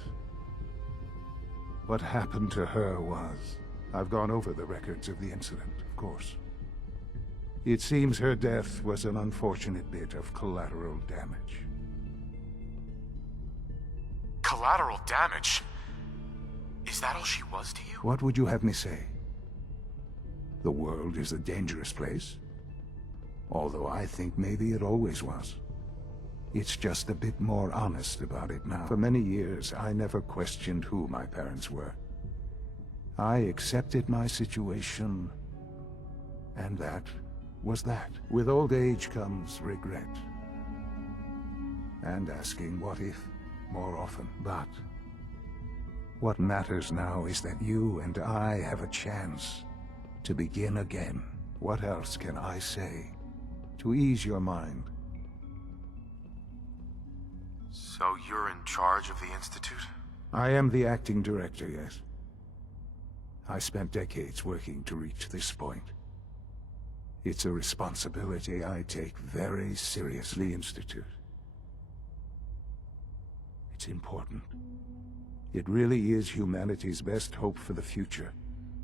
What happened to her was... I've gone over the records of the incident, of course. It seems her death was an unfortunate bit of collateral damage. Collateral damage? Is that all she was to you? What would you have me say? The world is a dangerous place. Although I think maybe it always was. It's just a bit more honest about it now. For many years, I never questioned who my parents were. I accepted my situation, and that was that. With old age comes regret. And asking what if more often. But what matters now is that you and I have a chance to begin again. What else can I say to ease your mind? So you're in charge of the Institute? I am the acting director, yes. I spent decades working to reach this point. It's a responsibility I take very seriously. The Institute. It's important. It really is humanity's best hope for the future,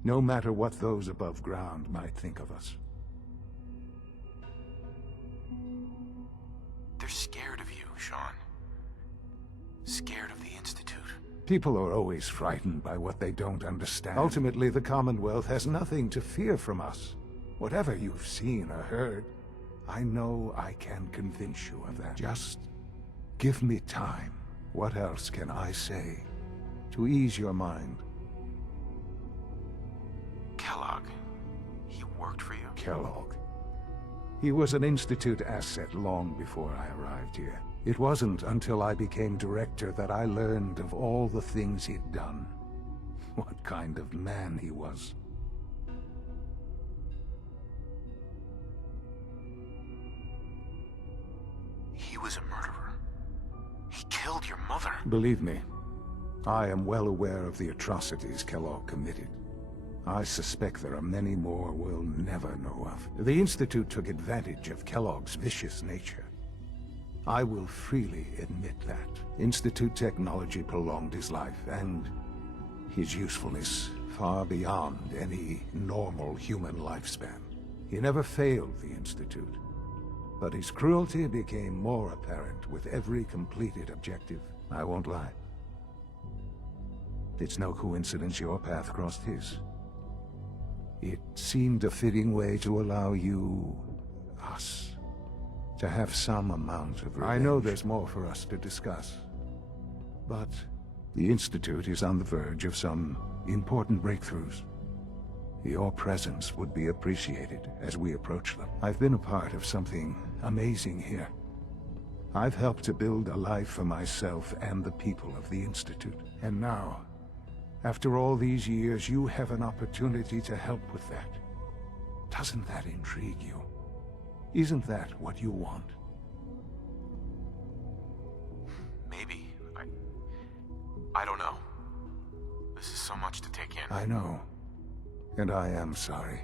no matter what those above ground might think of us. They're scared of you, Sean. Scared of the Institute. People are always frightened by what they don't understand. Ultimately, the Commonwealth has nothing to fear from us. Whatever you've seen or heard, I know I can convince you of that. Just give me time. What else can I say to ease your mind? Kellogg. He worked for you? Kellogg. He was an Institute asset long before I arrived here. It wasn't until I became director that I learned of all the things he'd done. What kind of man he was. He was a murderer. He killed your mother. Believe me, I am well aware of the atrocities Kellogg committed. I suspect there are many more we'll never know of. The Institute took advantage of Kellogg's vicious nature. I will freely admit that. Institute technology prolonged his life, and his usefulness far beyond any normal human lifespan. He never failed the Institute, but his cruelty became more apparent with every completed objective. I won't lie. It's no coincidence your path crossed his. It seemed a fitting way to allow you, us, to have some amount of revenge. I know there's more for us to discuss, but the Institute is on the verge of some important breakthroughs. Your presence would be appreciated as we approach them. I've been a part of something amazing here. I've helped to build a life for myself and the people of the Institute. And now, after all these years, you have an opportunity to help with that. Doesn't that intrigue you? Isn't that what you want? Maybe. I don't know. This is so much to take in. I know. And I am sorry.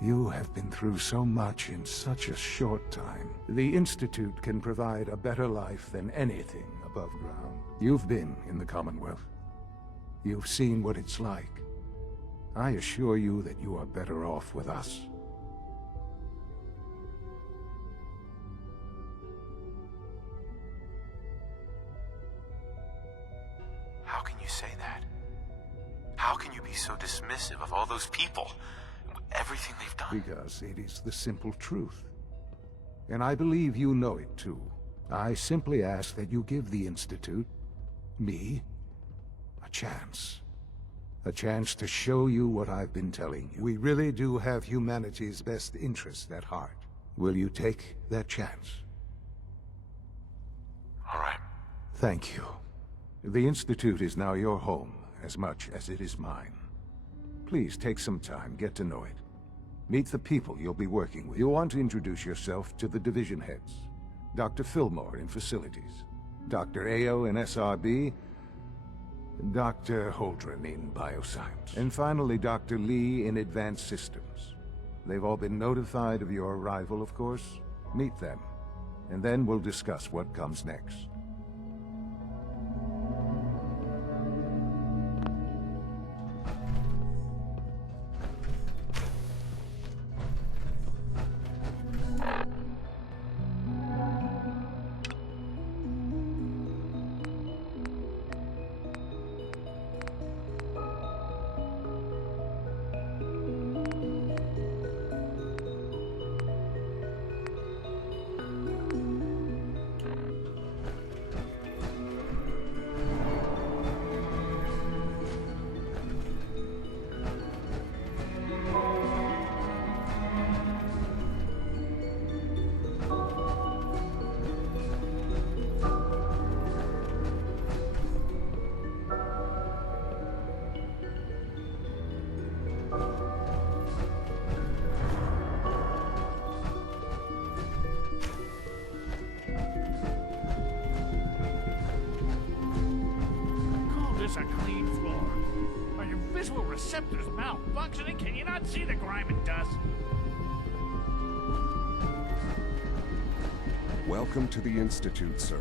You have been through so much in such a short time. The Institute can provide a better life than anything above ground. You've been in the Commonwealth. You've seen what it's like. I assure you that you are better off with us. How can you say that? How can you be so dismissive of all those people? Everything they've done? Because it is the simple truth. And I believe you know it too. I simply ask that you give the Institute, me, a chance. A chance to show you what I've been telling you. We really do have humanity's best interest at heart. Will you take that chance? All right. Thank you. The Institute is now your home, as much as it is mine. Please take some time, get to know it. Meet the people you'll be working with. You'll want to introduce yourself to the division heads. Dr. Fillmore in Facilities, Dr. Ayo in SRB, Dr. Holdren in Bioscience, and finally Dr. Lee in Advanced Systems. They've all been notified of your arrival, of course. Meet them, and then we'll discuss what comes next. is a clean floor. Are your visual receptors malfunctioning? Can you not see the grime and dust? Welcome to the Institute, sir.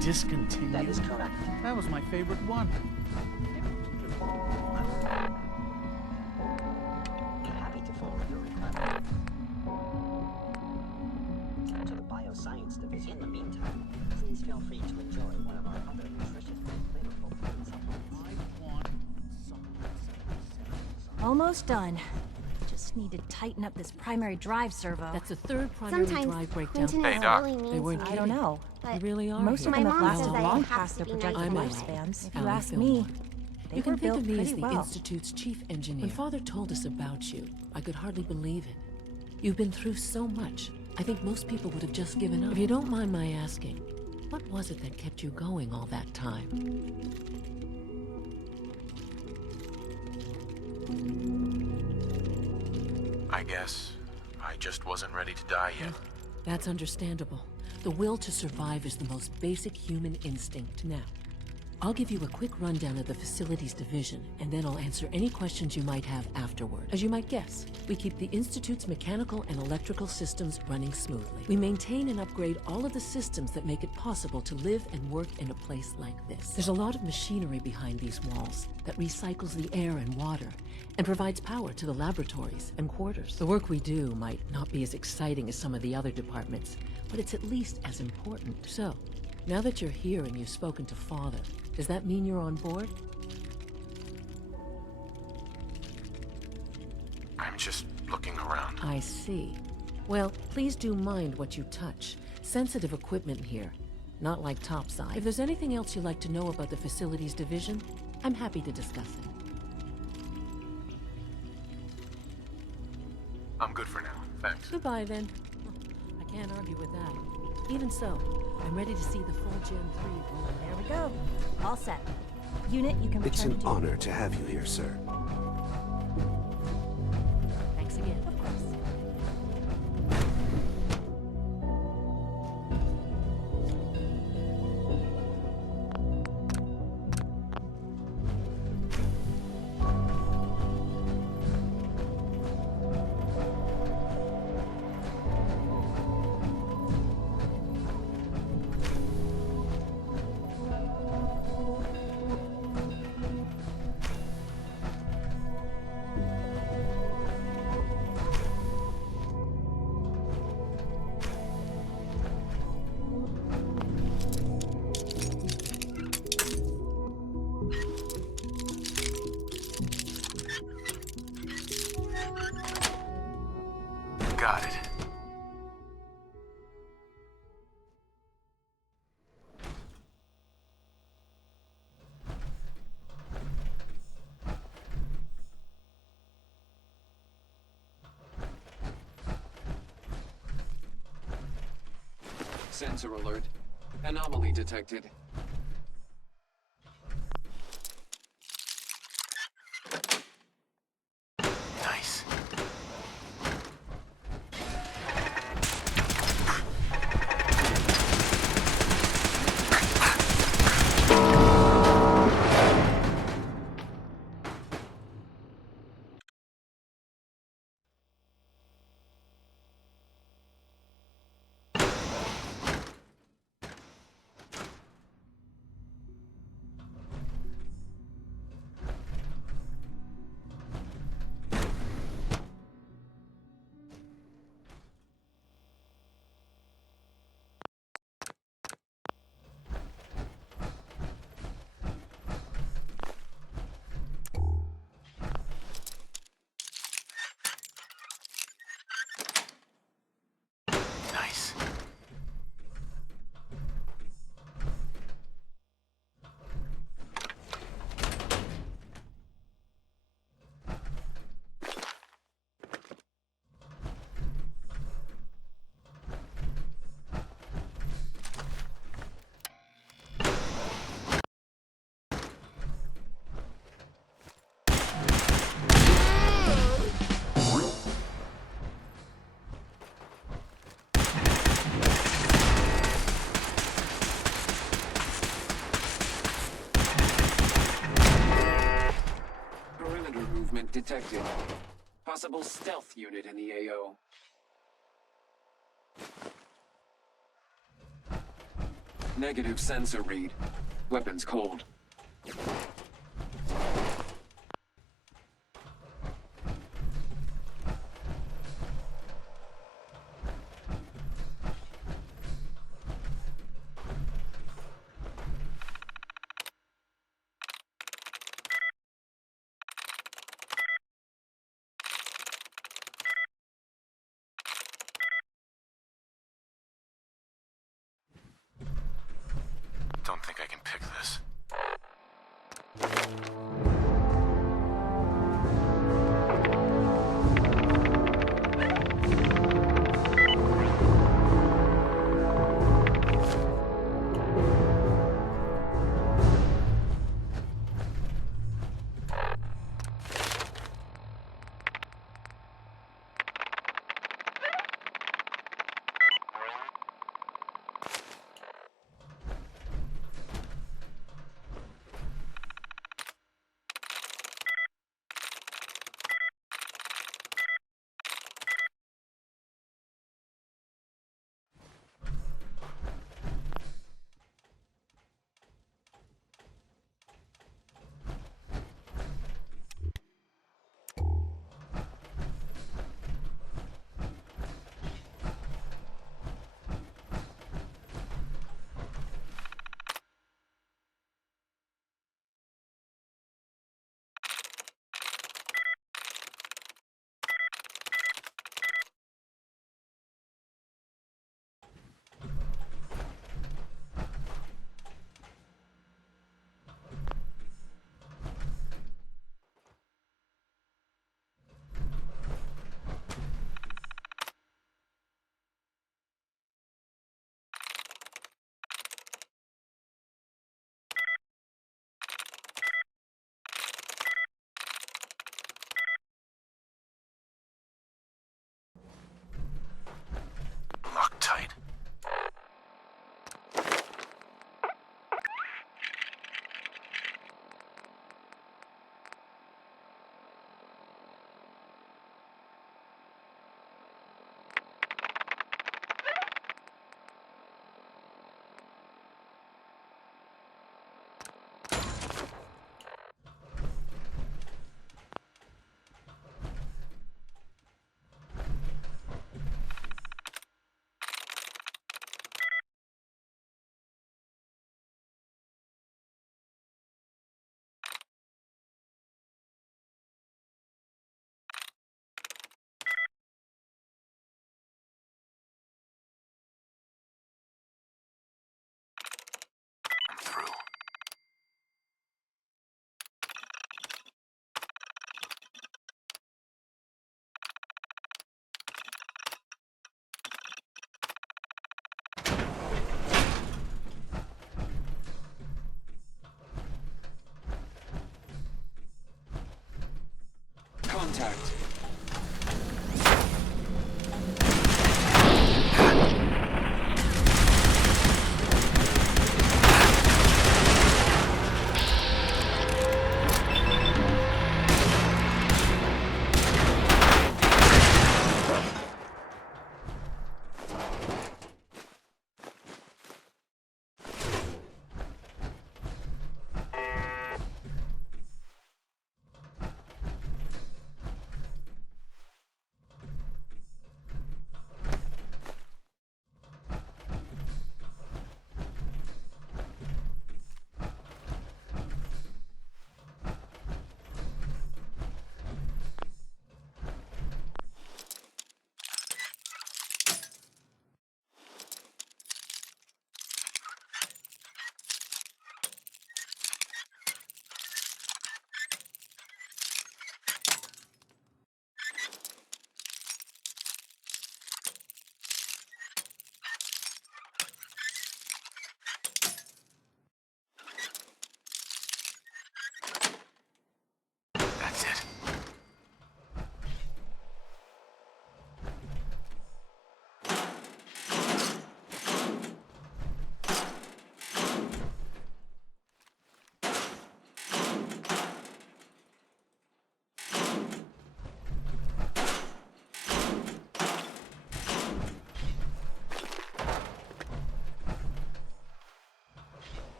Discontinued? That is correct. That was my favorite one. Happy to forward your request to the Bioscience Division. In the meantime, please feel free to enjoy one of our other nutritious and flavorful food supplements. Almost done. Just need to tighten up this primary drive servo. That's the third primary drive breakdown. Hey, Doc. Really They weren't I kidding. don't know. They really are. Most of here. them have mom lasted says I long have past to their be projected nice. lifespans. If you Allie ask Fillmore. me, they You were can think built of me as pretty the well. Institute's chief engineer. When Father told us about you, I could hardly believe it. You've been through so much. I think most people would have just given up. If you don't mind my asking, what was it that kept you going all that time? I guess I just wasn't ready to die yet. That's understandable. The will to survive is the most basic human instinct. Now, I'll give you a quick rundown of the Facilities Division, and then I'll answer any questions you might have afterward. As you might guess, we keep the Institute's mechanical and electrical systems running smoothly. We maintain and upgrade all of the systems that make it possible to live and work in a place like this. There's a lot of machinery behind these walls that recycles the air and water, and provides power to the laboratories and quarters. The work we do might not be as exciting as some of the other departments, but it's at least as important. So, now that you're here and you've spoken to Father, does that mean you're on board? I'm just looking around. I see. Well, please do mind what you touch. Sensitive equipment here, not like topside. If there's anything else you'd like to know about the Facilities Division, I'm happy to discuss it. I'm good for now. Thanks. Goodbye, then. I can't argue with that. Even so, I'm ready to see the full Gen 3 roll. There we go. All set. Unit, you can It's return an to honor to have you here, sir. Thanks again. Of course. Got it. Sensor alert. Anomaly detected. Nice. detected. Possible stealth unit in the AO. Negative sensor read. Weapons cold. Don't think I can pick this. Loctite. I'm through. Contact.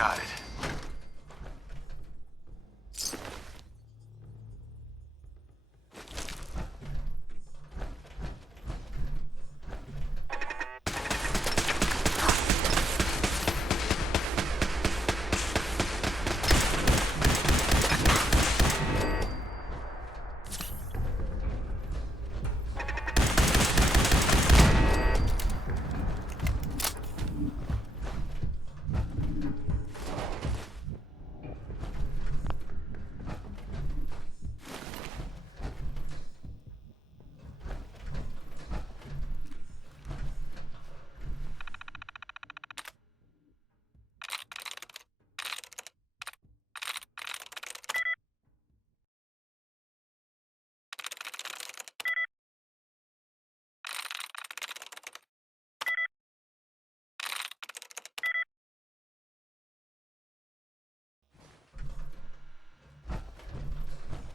got it.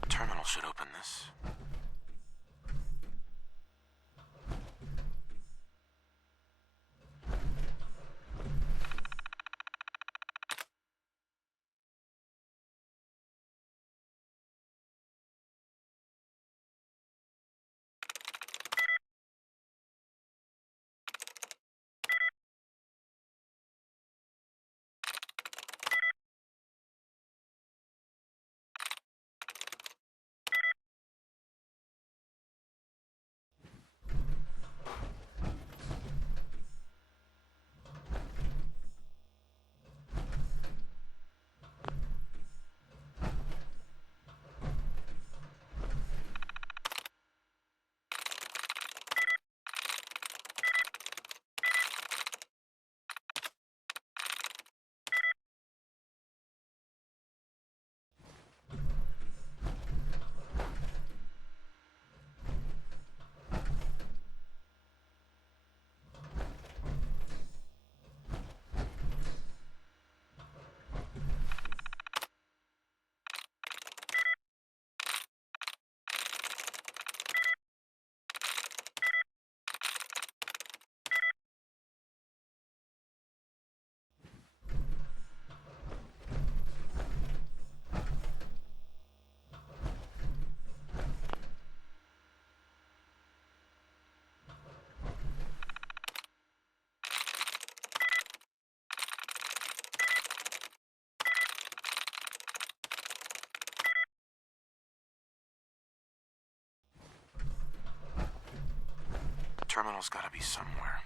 Terminal should open this. Terminal's gotta be somewhere.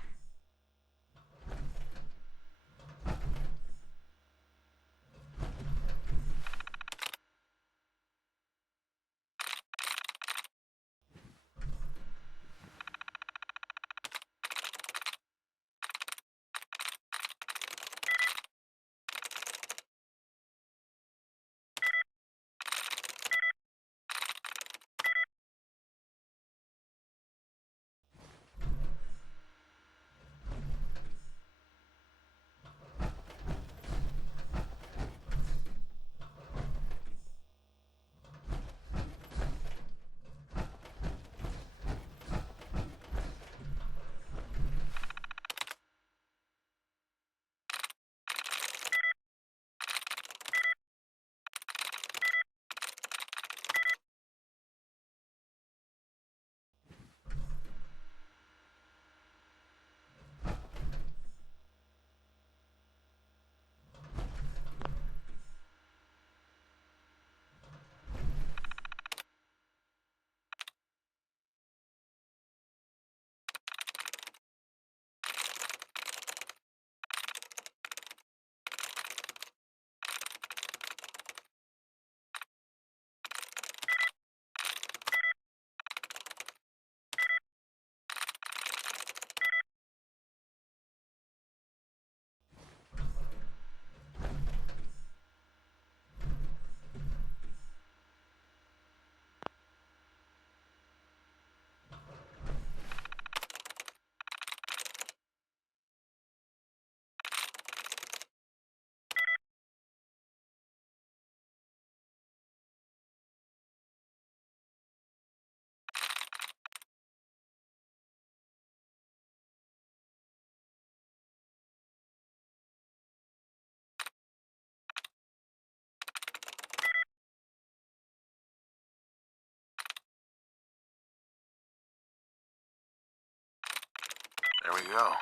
There we go.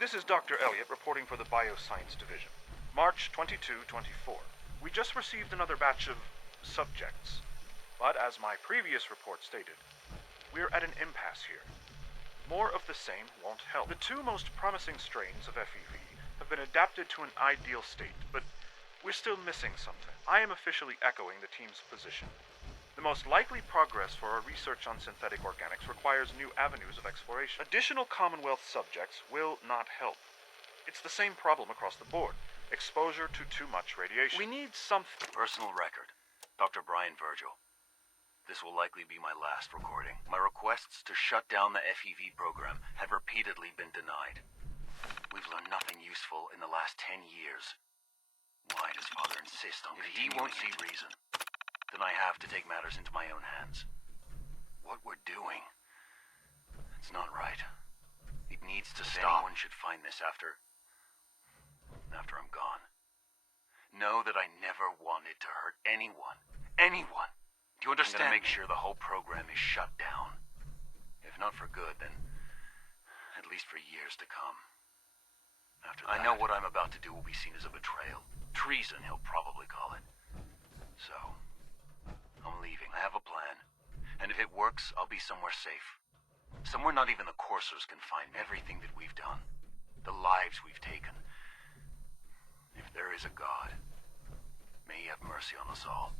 This is Dr. Elliot reporting for the Bioscience Division. March 22-24. We just received another batch of subjects. But as my previous report stated, we're at an impasse here. More of the same won't help. The two most promising strains of FEV have been adapted to an ideal state, but we're still missing something. I am officially echoing the team's position. The most likely progress for our research on synthetic organics requires new avenues of exploration. Additional Commonwealth subjects will not help. It's the same problem across the board. Exposure to too much radiation. We need something. Personal record. Dr. Brian Virgil. This will likely be my last recording. My requests to shut down the FEV program have repeatedly been denied. We've learned nothing useful in the last 10 years. Why does Father insist on continuing? If he won't see reason, then I have to take matters into my own hands. What we're doing, it's not right. It needs to stop. Anyone should find this after I'm gone. Know that I never wanted to hurt anyone. Anyone. Do you understand? I'm gonna make sure the whole program is shut down. If not for good, then at least for years to come. After that, I know what I'm about to do will be seen as a betrayal. Treason, he'll probably call it. So I'm leaving. I have a plan. And if it works, I'll be somewhere safe. Somewhere not even the coursers can find me. Everything that we've done. The lives we've taken. If there is a God, may he have mercy on us all.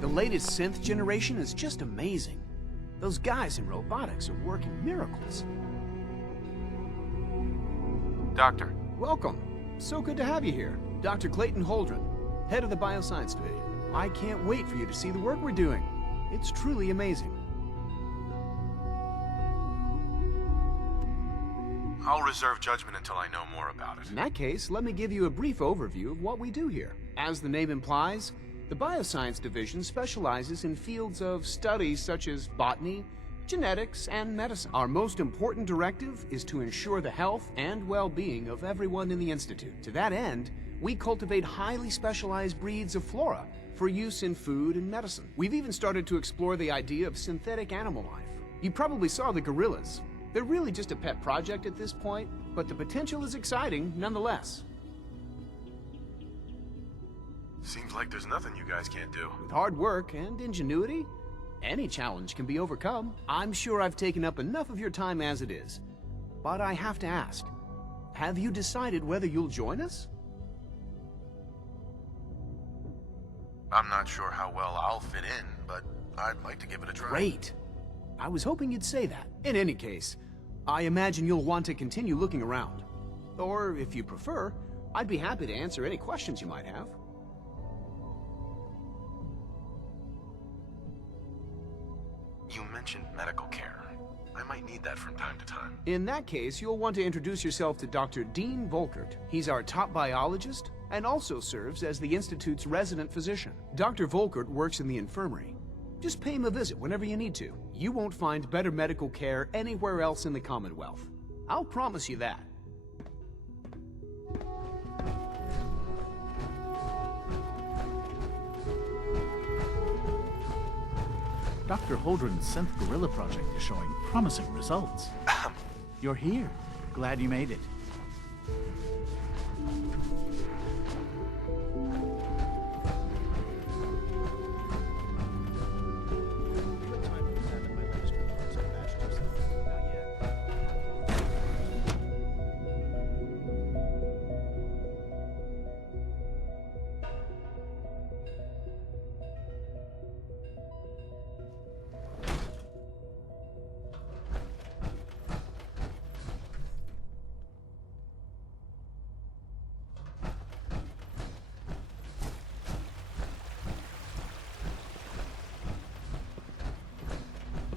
The latest synth generation is just amazing. Those guys in robotics are working miracles. Doctor. Welcome. So good to have you here. Dr. Clayton Holdren, head of the Bioscience Division. I can't wait for you to see the work we're doing. It's truly amazing. I'll reserve judgment until I know more about it. In that case, let me give you a brief overview of what we do here. As the name implies, the Bioscience Division specializes in fields of studies such as botany, genetics, and medicine. Our most important directive is to ensure the health and well-being of everyone in the Institute. To that end, we cultivate highly specialized breeds of flora for use in food and medicine. We've even started to explore the idea of synthetic animal life. You probably saw the gorillas. They're really just a pet project at this point, but the potential is exciting nonetheless. Seems like there's nothing you guys can't do. With hard work and ingenuity, any challenge can be overcome. I'm sure I've taken up enough of your time as it is. But I have to ask, have you decided whether you'll join us? I'm not sure how well I'll fit in, but I'd like to give it a try. Great. I was hoping you'd say that. In any case, I imagine you'll want to continue looking around. Or, if you prefer, I'd be happy to answer any questions you might have. You mentioned medical care. I might need that from time to time. In that case, you'll want to introduce yourself to Dr. Dean Volkert. He's our top biologist and also serves as the Institute's resident physician. Dr. Volkert works in the infirmary. Just pay him a visit whenever you need to. You won't find better medical care anywhere else in the Commonwealth. I'll promise you that. Dr. Holdren's synth gorilla project is showing promising results. You're here. Glad you made it.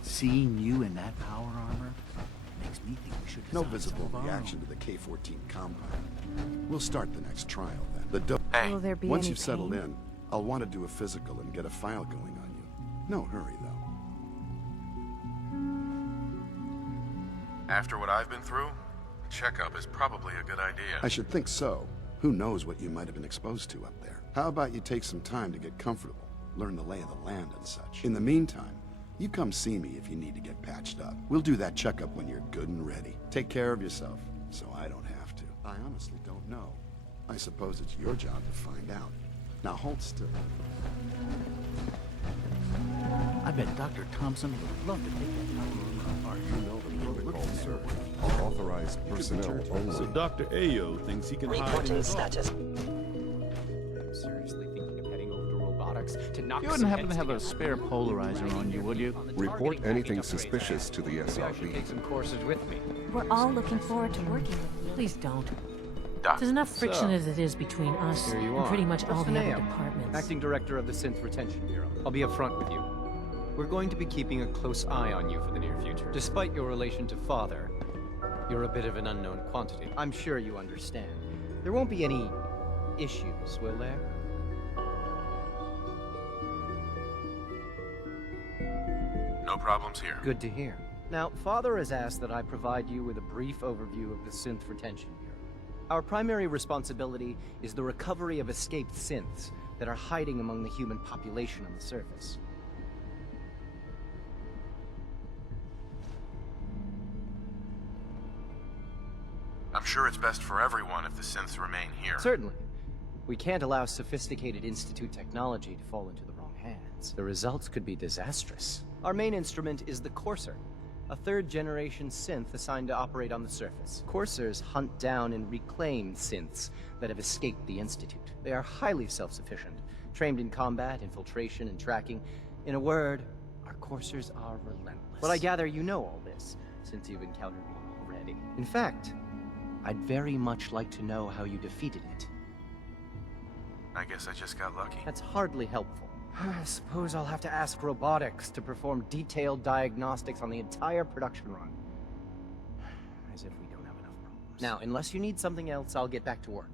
Seeing you in that power armor makes me think we should No design visible some of our reaction own. to the K-14 compound. We'll start the next trial then. Will there be Once any you've settled pain? in, I'll want to do a physical and get a file going on you. No hurry, though. After what I've been through, a checkup is probably a good idea. I should think so. Who knows what you might have been exposed to up there. How about you take some time to get comfortable, learn the lay of the land and such. In the meantime, you come see me if you need to get patched up. We'll do that checkup when you're good and ready. Take care of yourself, so I don't have to. I honestly don't know. I suppose it's your job to find out. Now hold still. I bet Dr. Thompson would love to take that power armor apart. You know the protocol, sir. All authorized personnel only. So Dr. Ayo thinks he can hide in Reporting his status. I'm seriously thinking of heading over to robotics to knock You some wouldn't happen heads to have a together. spare polarizer on you, would you? Report anything suspicious to the Maybe I should SRB. take some courses with me. We're all looking forward to working with you. Please don't. Doc. There's enough friction as it is between us Here you and are. pretty much all the other Fineo, departments. Acting Director of the Synth Retention Bureau. I'll be upfront with you. We're going to be keeping a close eye on you for the near future. Despite your relation to Father, you're a bit of an unknown quantity. I'm sure you understand. There won't be any issues, will there? No problems here. Good to hear. Now, Father has asked that I provide you with a brief overview of the Synth Retention Bureau. Our primary responsibility is the recovery of escaped synths that are hiding among the human population on the surface. I'm sure it's best for everyone if the synths remain here. Certainly. We can't allow sophisticated Institute technology to fall into the wrong hands. The results could be disastrous. Our main instrument is the Courser, a third-generation synth assigned to operate on the surface. Coursers hunt down and reclaim synths that have escaped the Institute. They are highly self-sufficient, trained in combat, infiltration, and tracking. In a word, our Coursers are relentless. But I gather you know all this, since you've encountered one already. In fact, I'd very much like to know how you defeated it. I guess I just got lucky. That's hardly helpful. I suppose I'll have to ask robotics to perform detailed diagnostics on the entire production run. As if we don't have enough problems. Now, unless you need something else, I'll get back to work.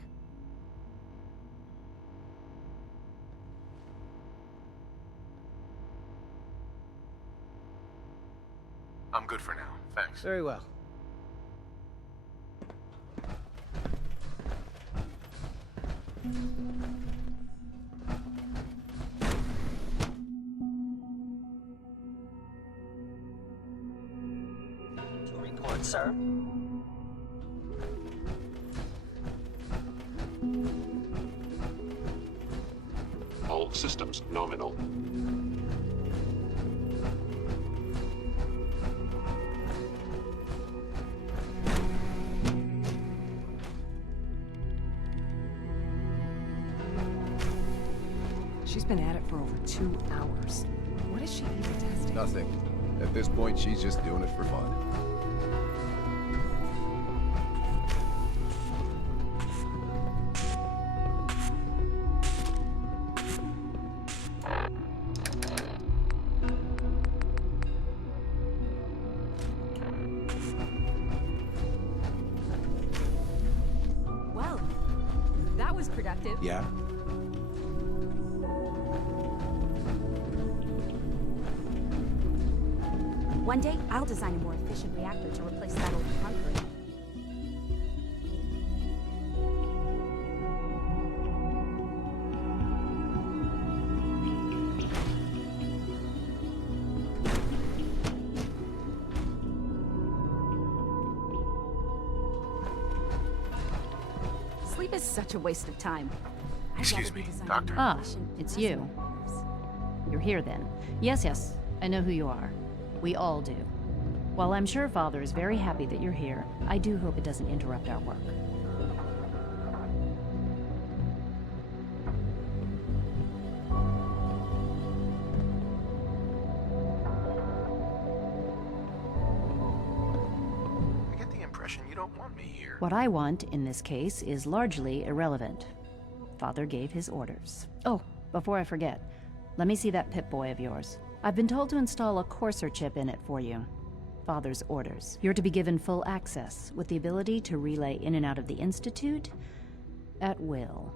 I'm good for now. Thanks. Very well. To report, sir. All systems nominal. She's been at it for over 2 hours. What is she even testing? Nothing. At this point, she's just doing it for fun. Well, that was productive. Yeah? One day, I'll design a more efficient reactor to replace that old concrete. Sleep is such a waste of time. Excuse me, Doctor. Ah, it's you. You're here then. Yes, I know who you are. We all do. While I'm sure Father is very happy that you're here, I do hope it doesn't interrupt our work. I get the impression you don't want me here. What I want, in this case, is largely irrelevant. Father gave his orders. Oh, before I forget, let me see that Pip-Boy of yours. I've been told to install a Courser chip in it for you. Father's orders. You're to be given full access, with the ability to relay in and out of the Institute at will.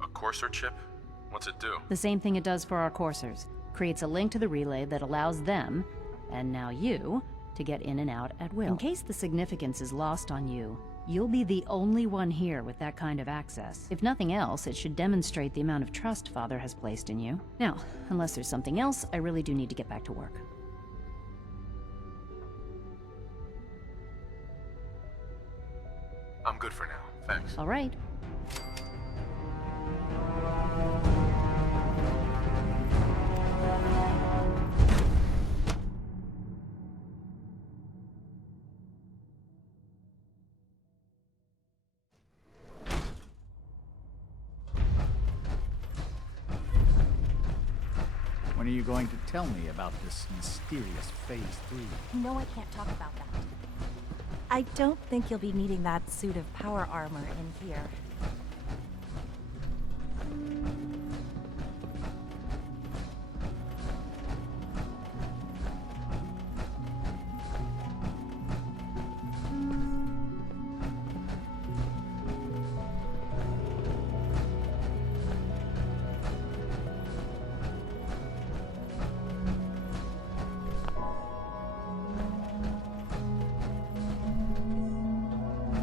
A Courser chip? What's it do? The same thing it does for our coursers. Creates a link to the relay that allows them, and now you, to get in and out at will. In case the significance is lost on you, you'll be the only one here with that kind of access. If nothing else, it should demonstrate the amount of trust Father has placed in you. Now, unless there's something else, I really do need to get back to work. I'm good for now. Thanks. All right. When are you going to tell me about this mysterious Phase 3? No, I can't talk about that. I don't think you'll be needing that suit of power armor in here.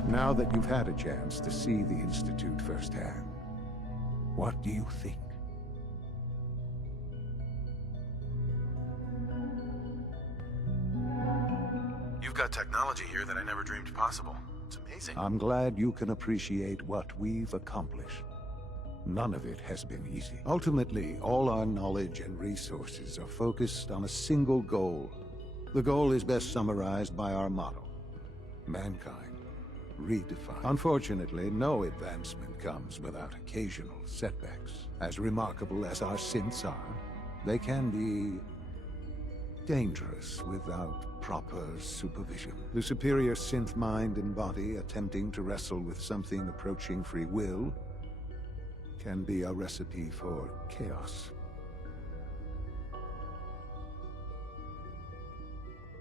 Now that you've had a chance to see the Institute firsthand, what do you think? You've got technology here that I never dreamed possible. It's amazing. I'm glad you can appreciate what we've accomplished. None of it has been easy. Ultimately, all our knowledge and resources are focused on a single goal. The goal is best summarized by our motto: mankind redefined. Unfortunately, no advancement comes without occasional setbacks. As remarkable as our synths are, they can be dangerous without proper supervision. The superior synth mind and body attempting to wrestle with something approaching free will can be a recipe for chaos.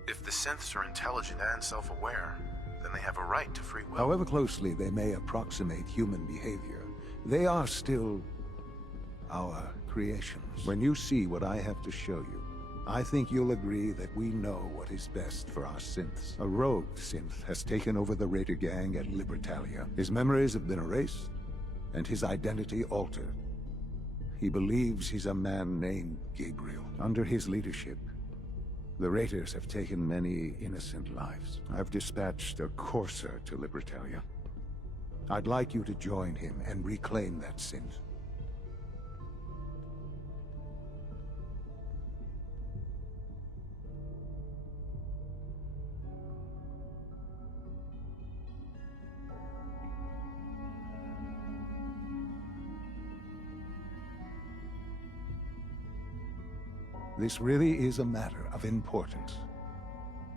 If the synths are intelligent and self-aware, then they have a right to free will. However closely they may approximate human behavior, they are still our creations. When you see what I have to show you, I think you'll agree that we know what is best for our synths. A rogue synth has taken over the Raider gang at Libertalia. His memories have been erased, and his identity altered. He believes he's a man named Gabriel. Under his leadership, the Raiders have taken many innocent lives. I've dispatched a Courser to Libertalia. I'd like you to join him and reclaim that synth. This really is a matter of importance.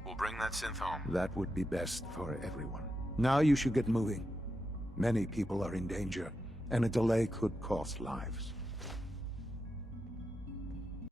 We'll bring that synth home. That would be best for everyone. Now you should get moving. Many people are in danger, and a delay could cost lives.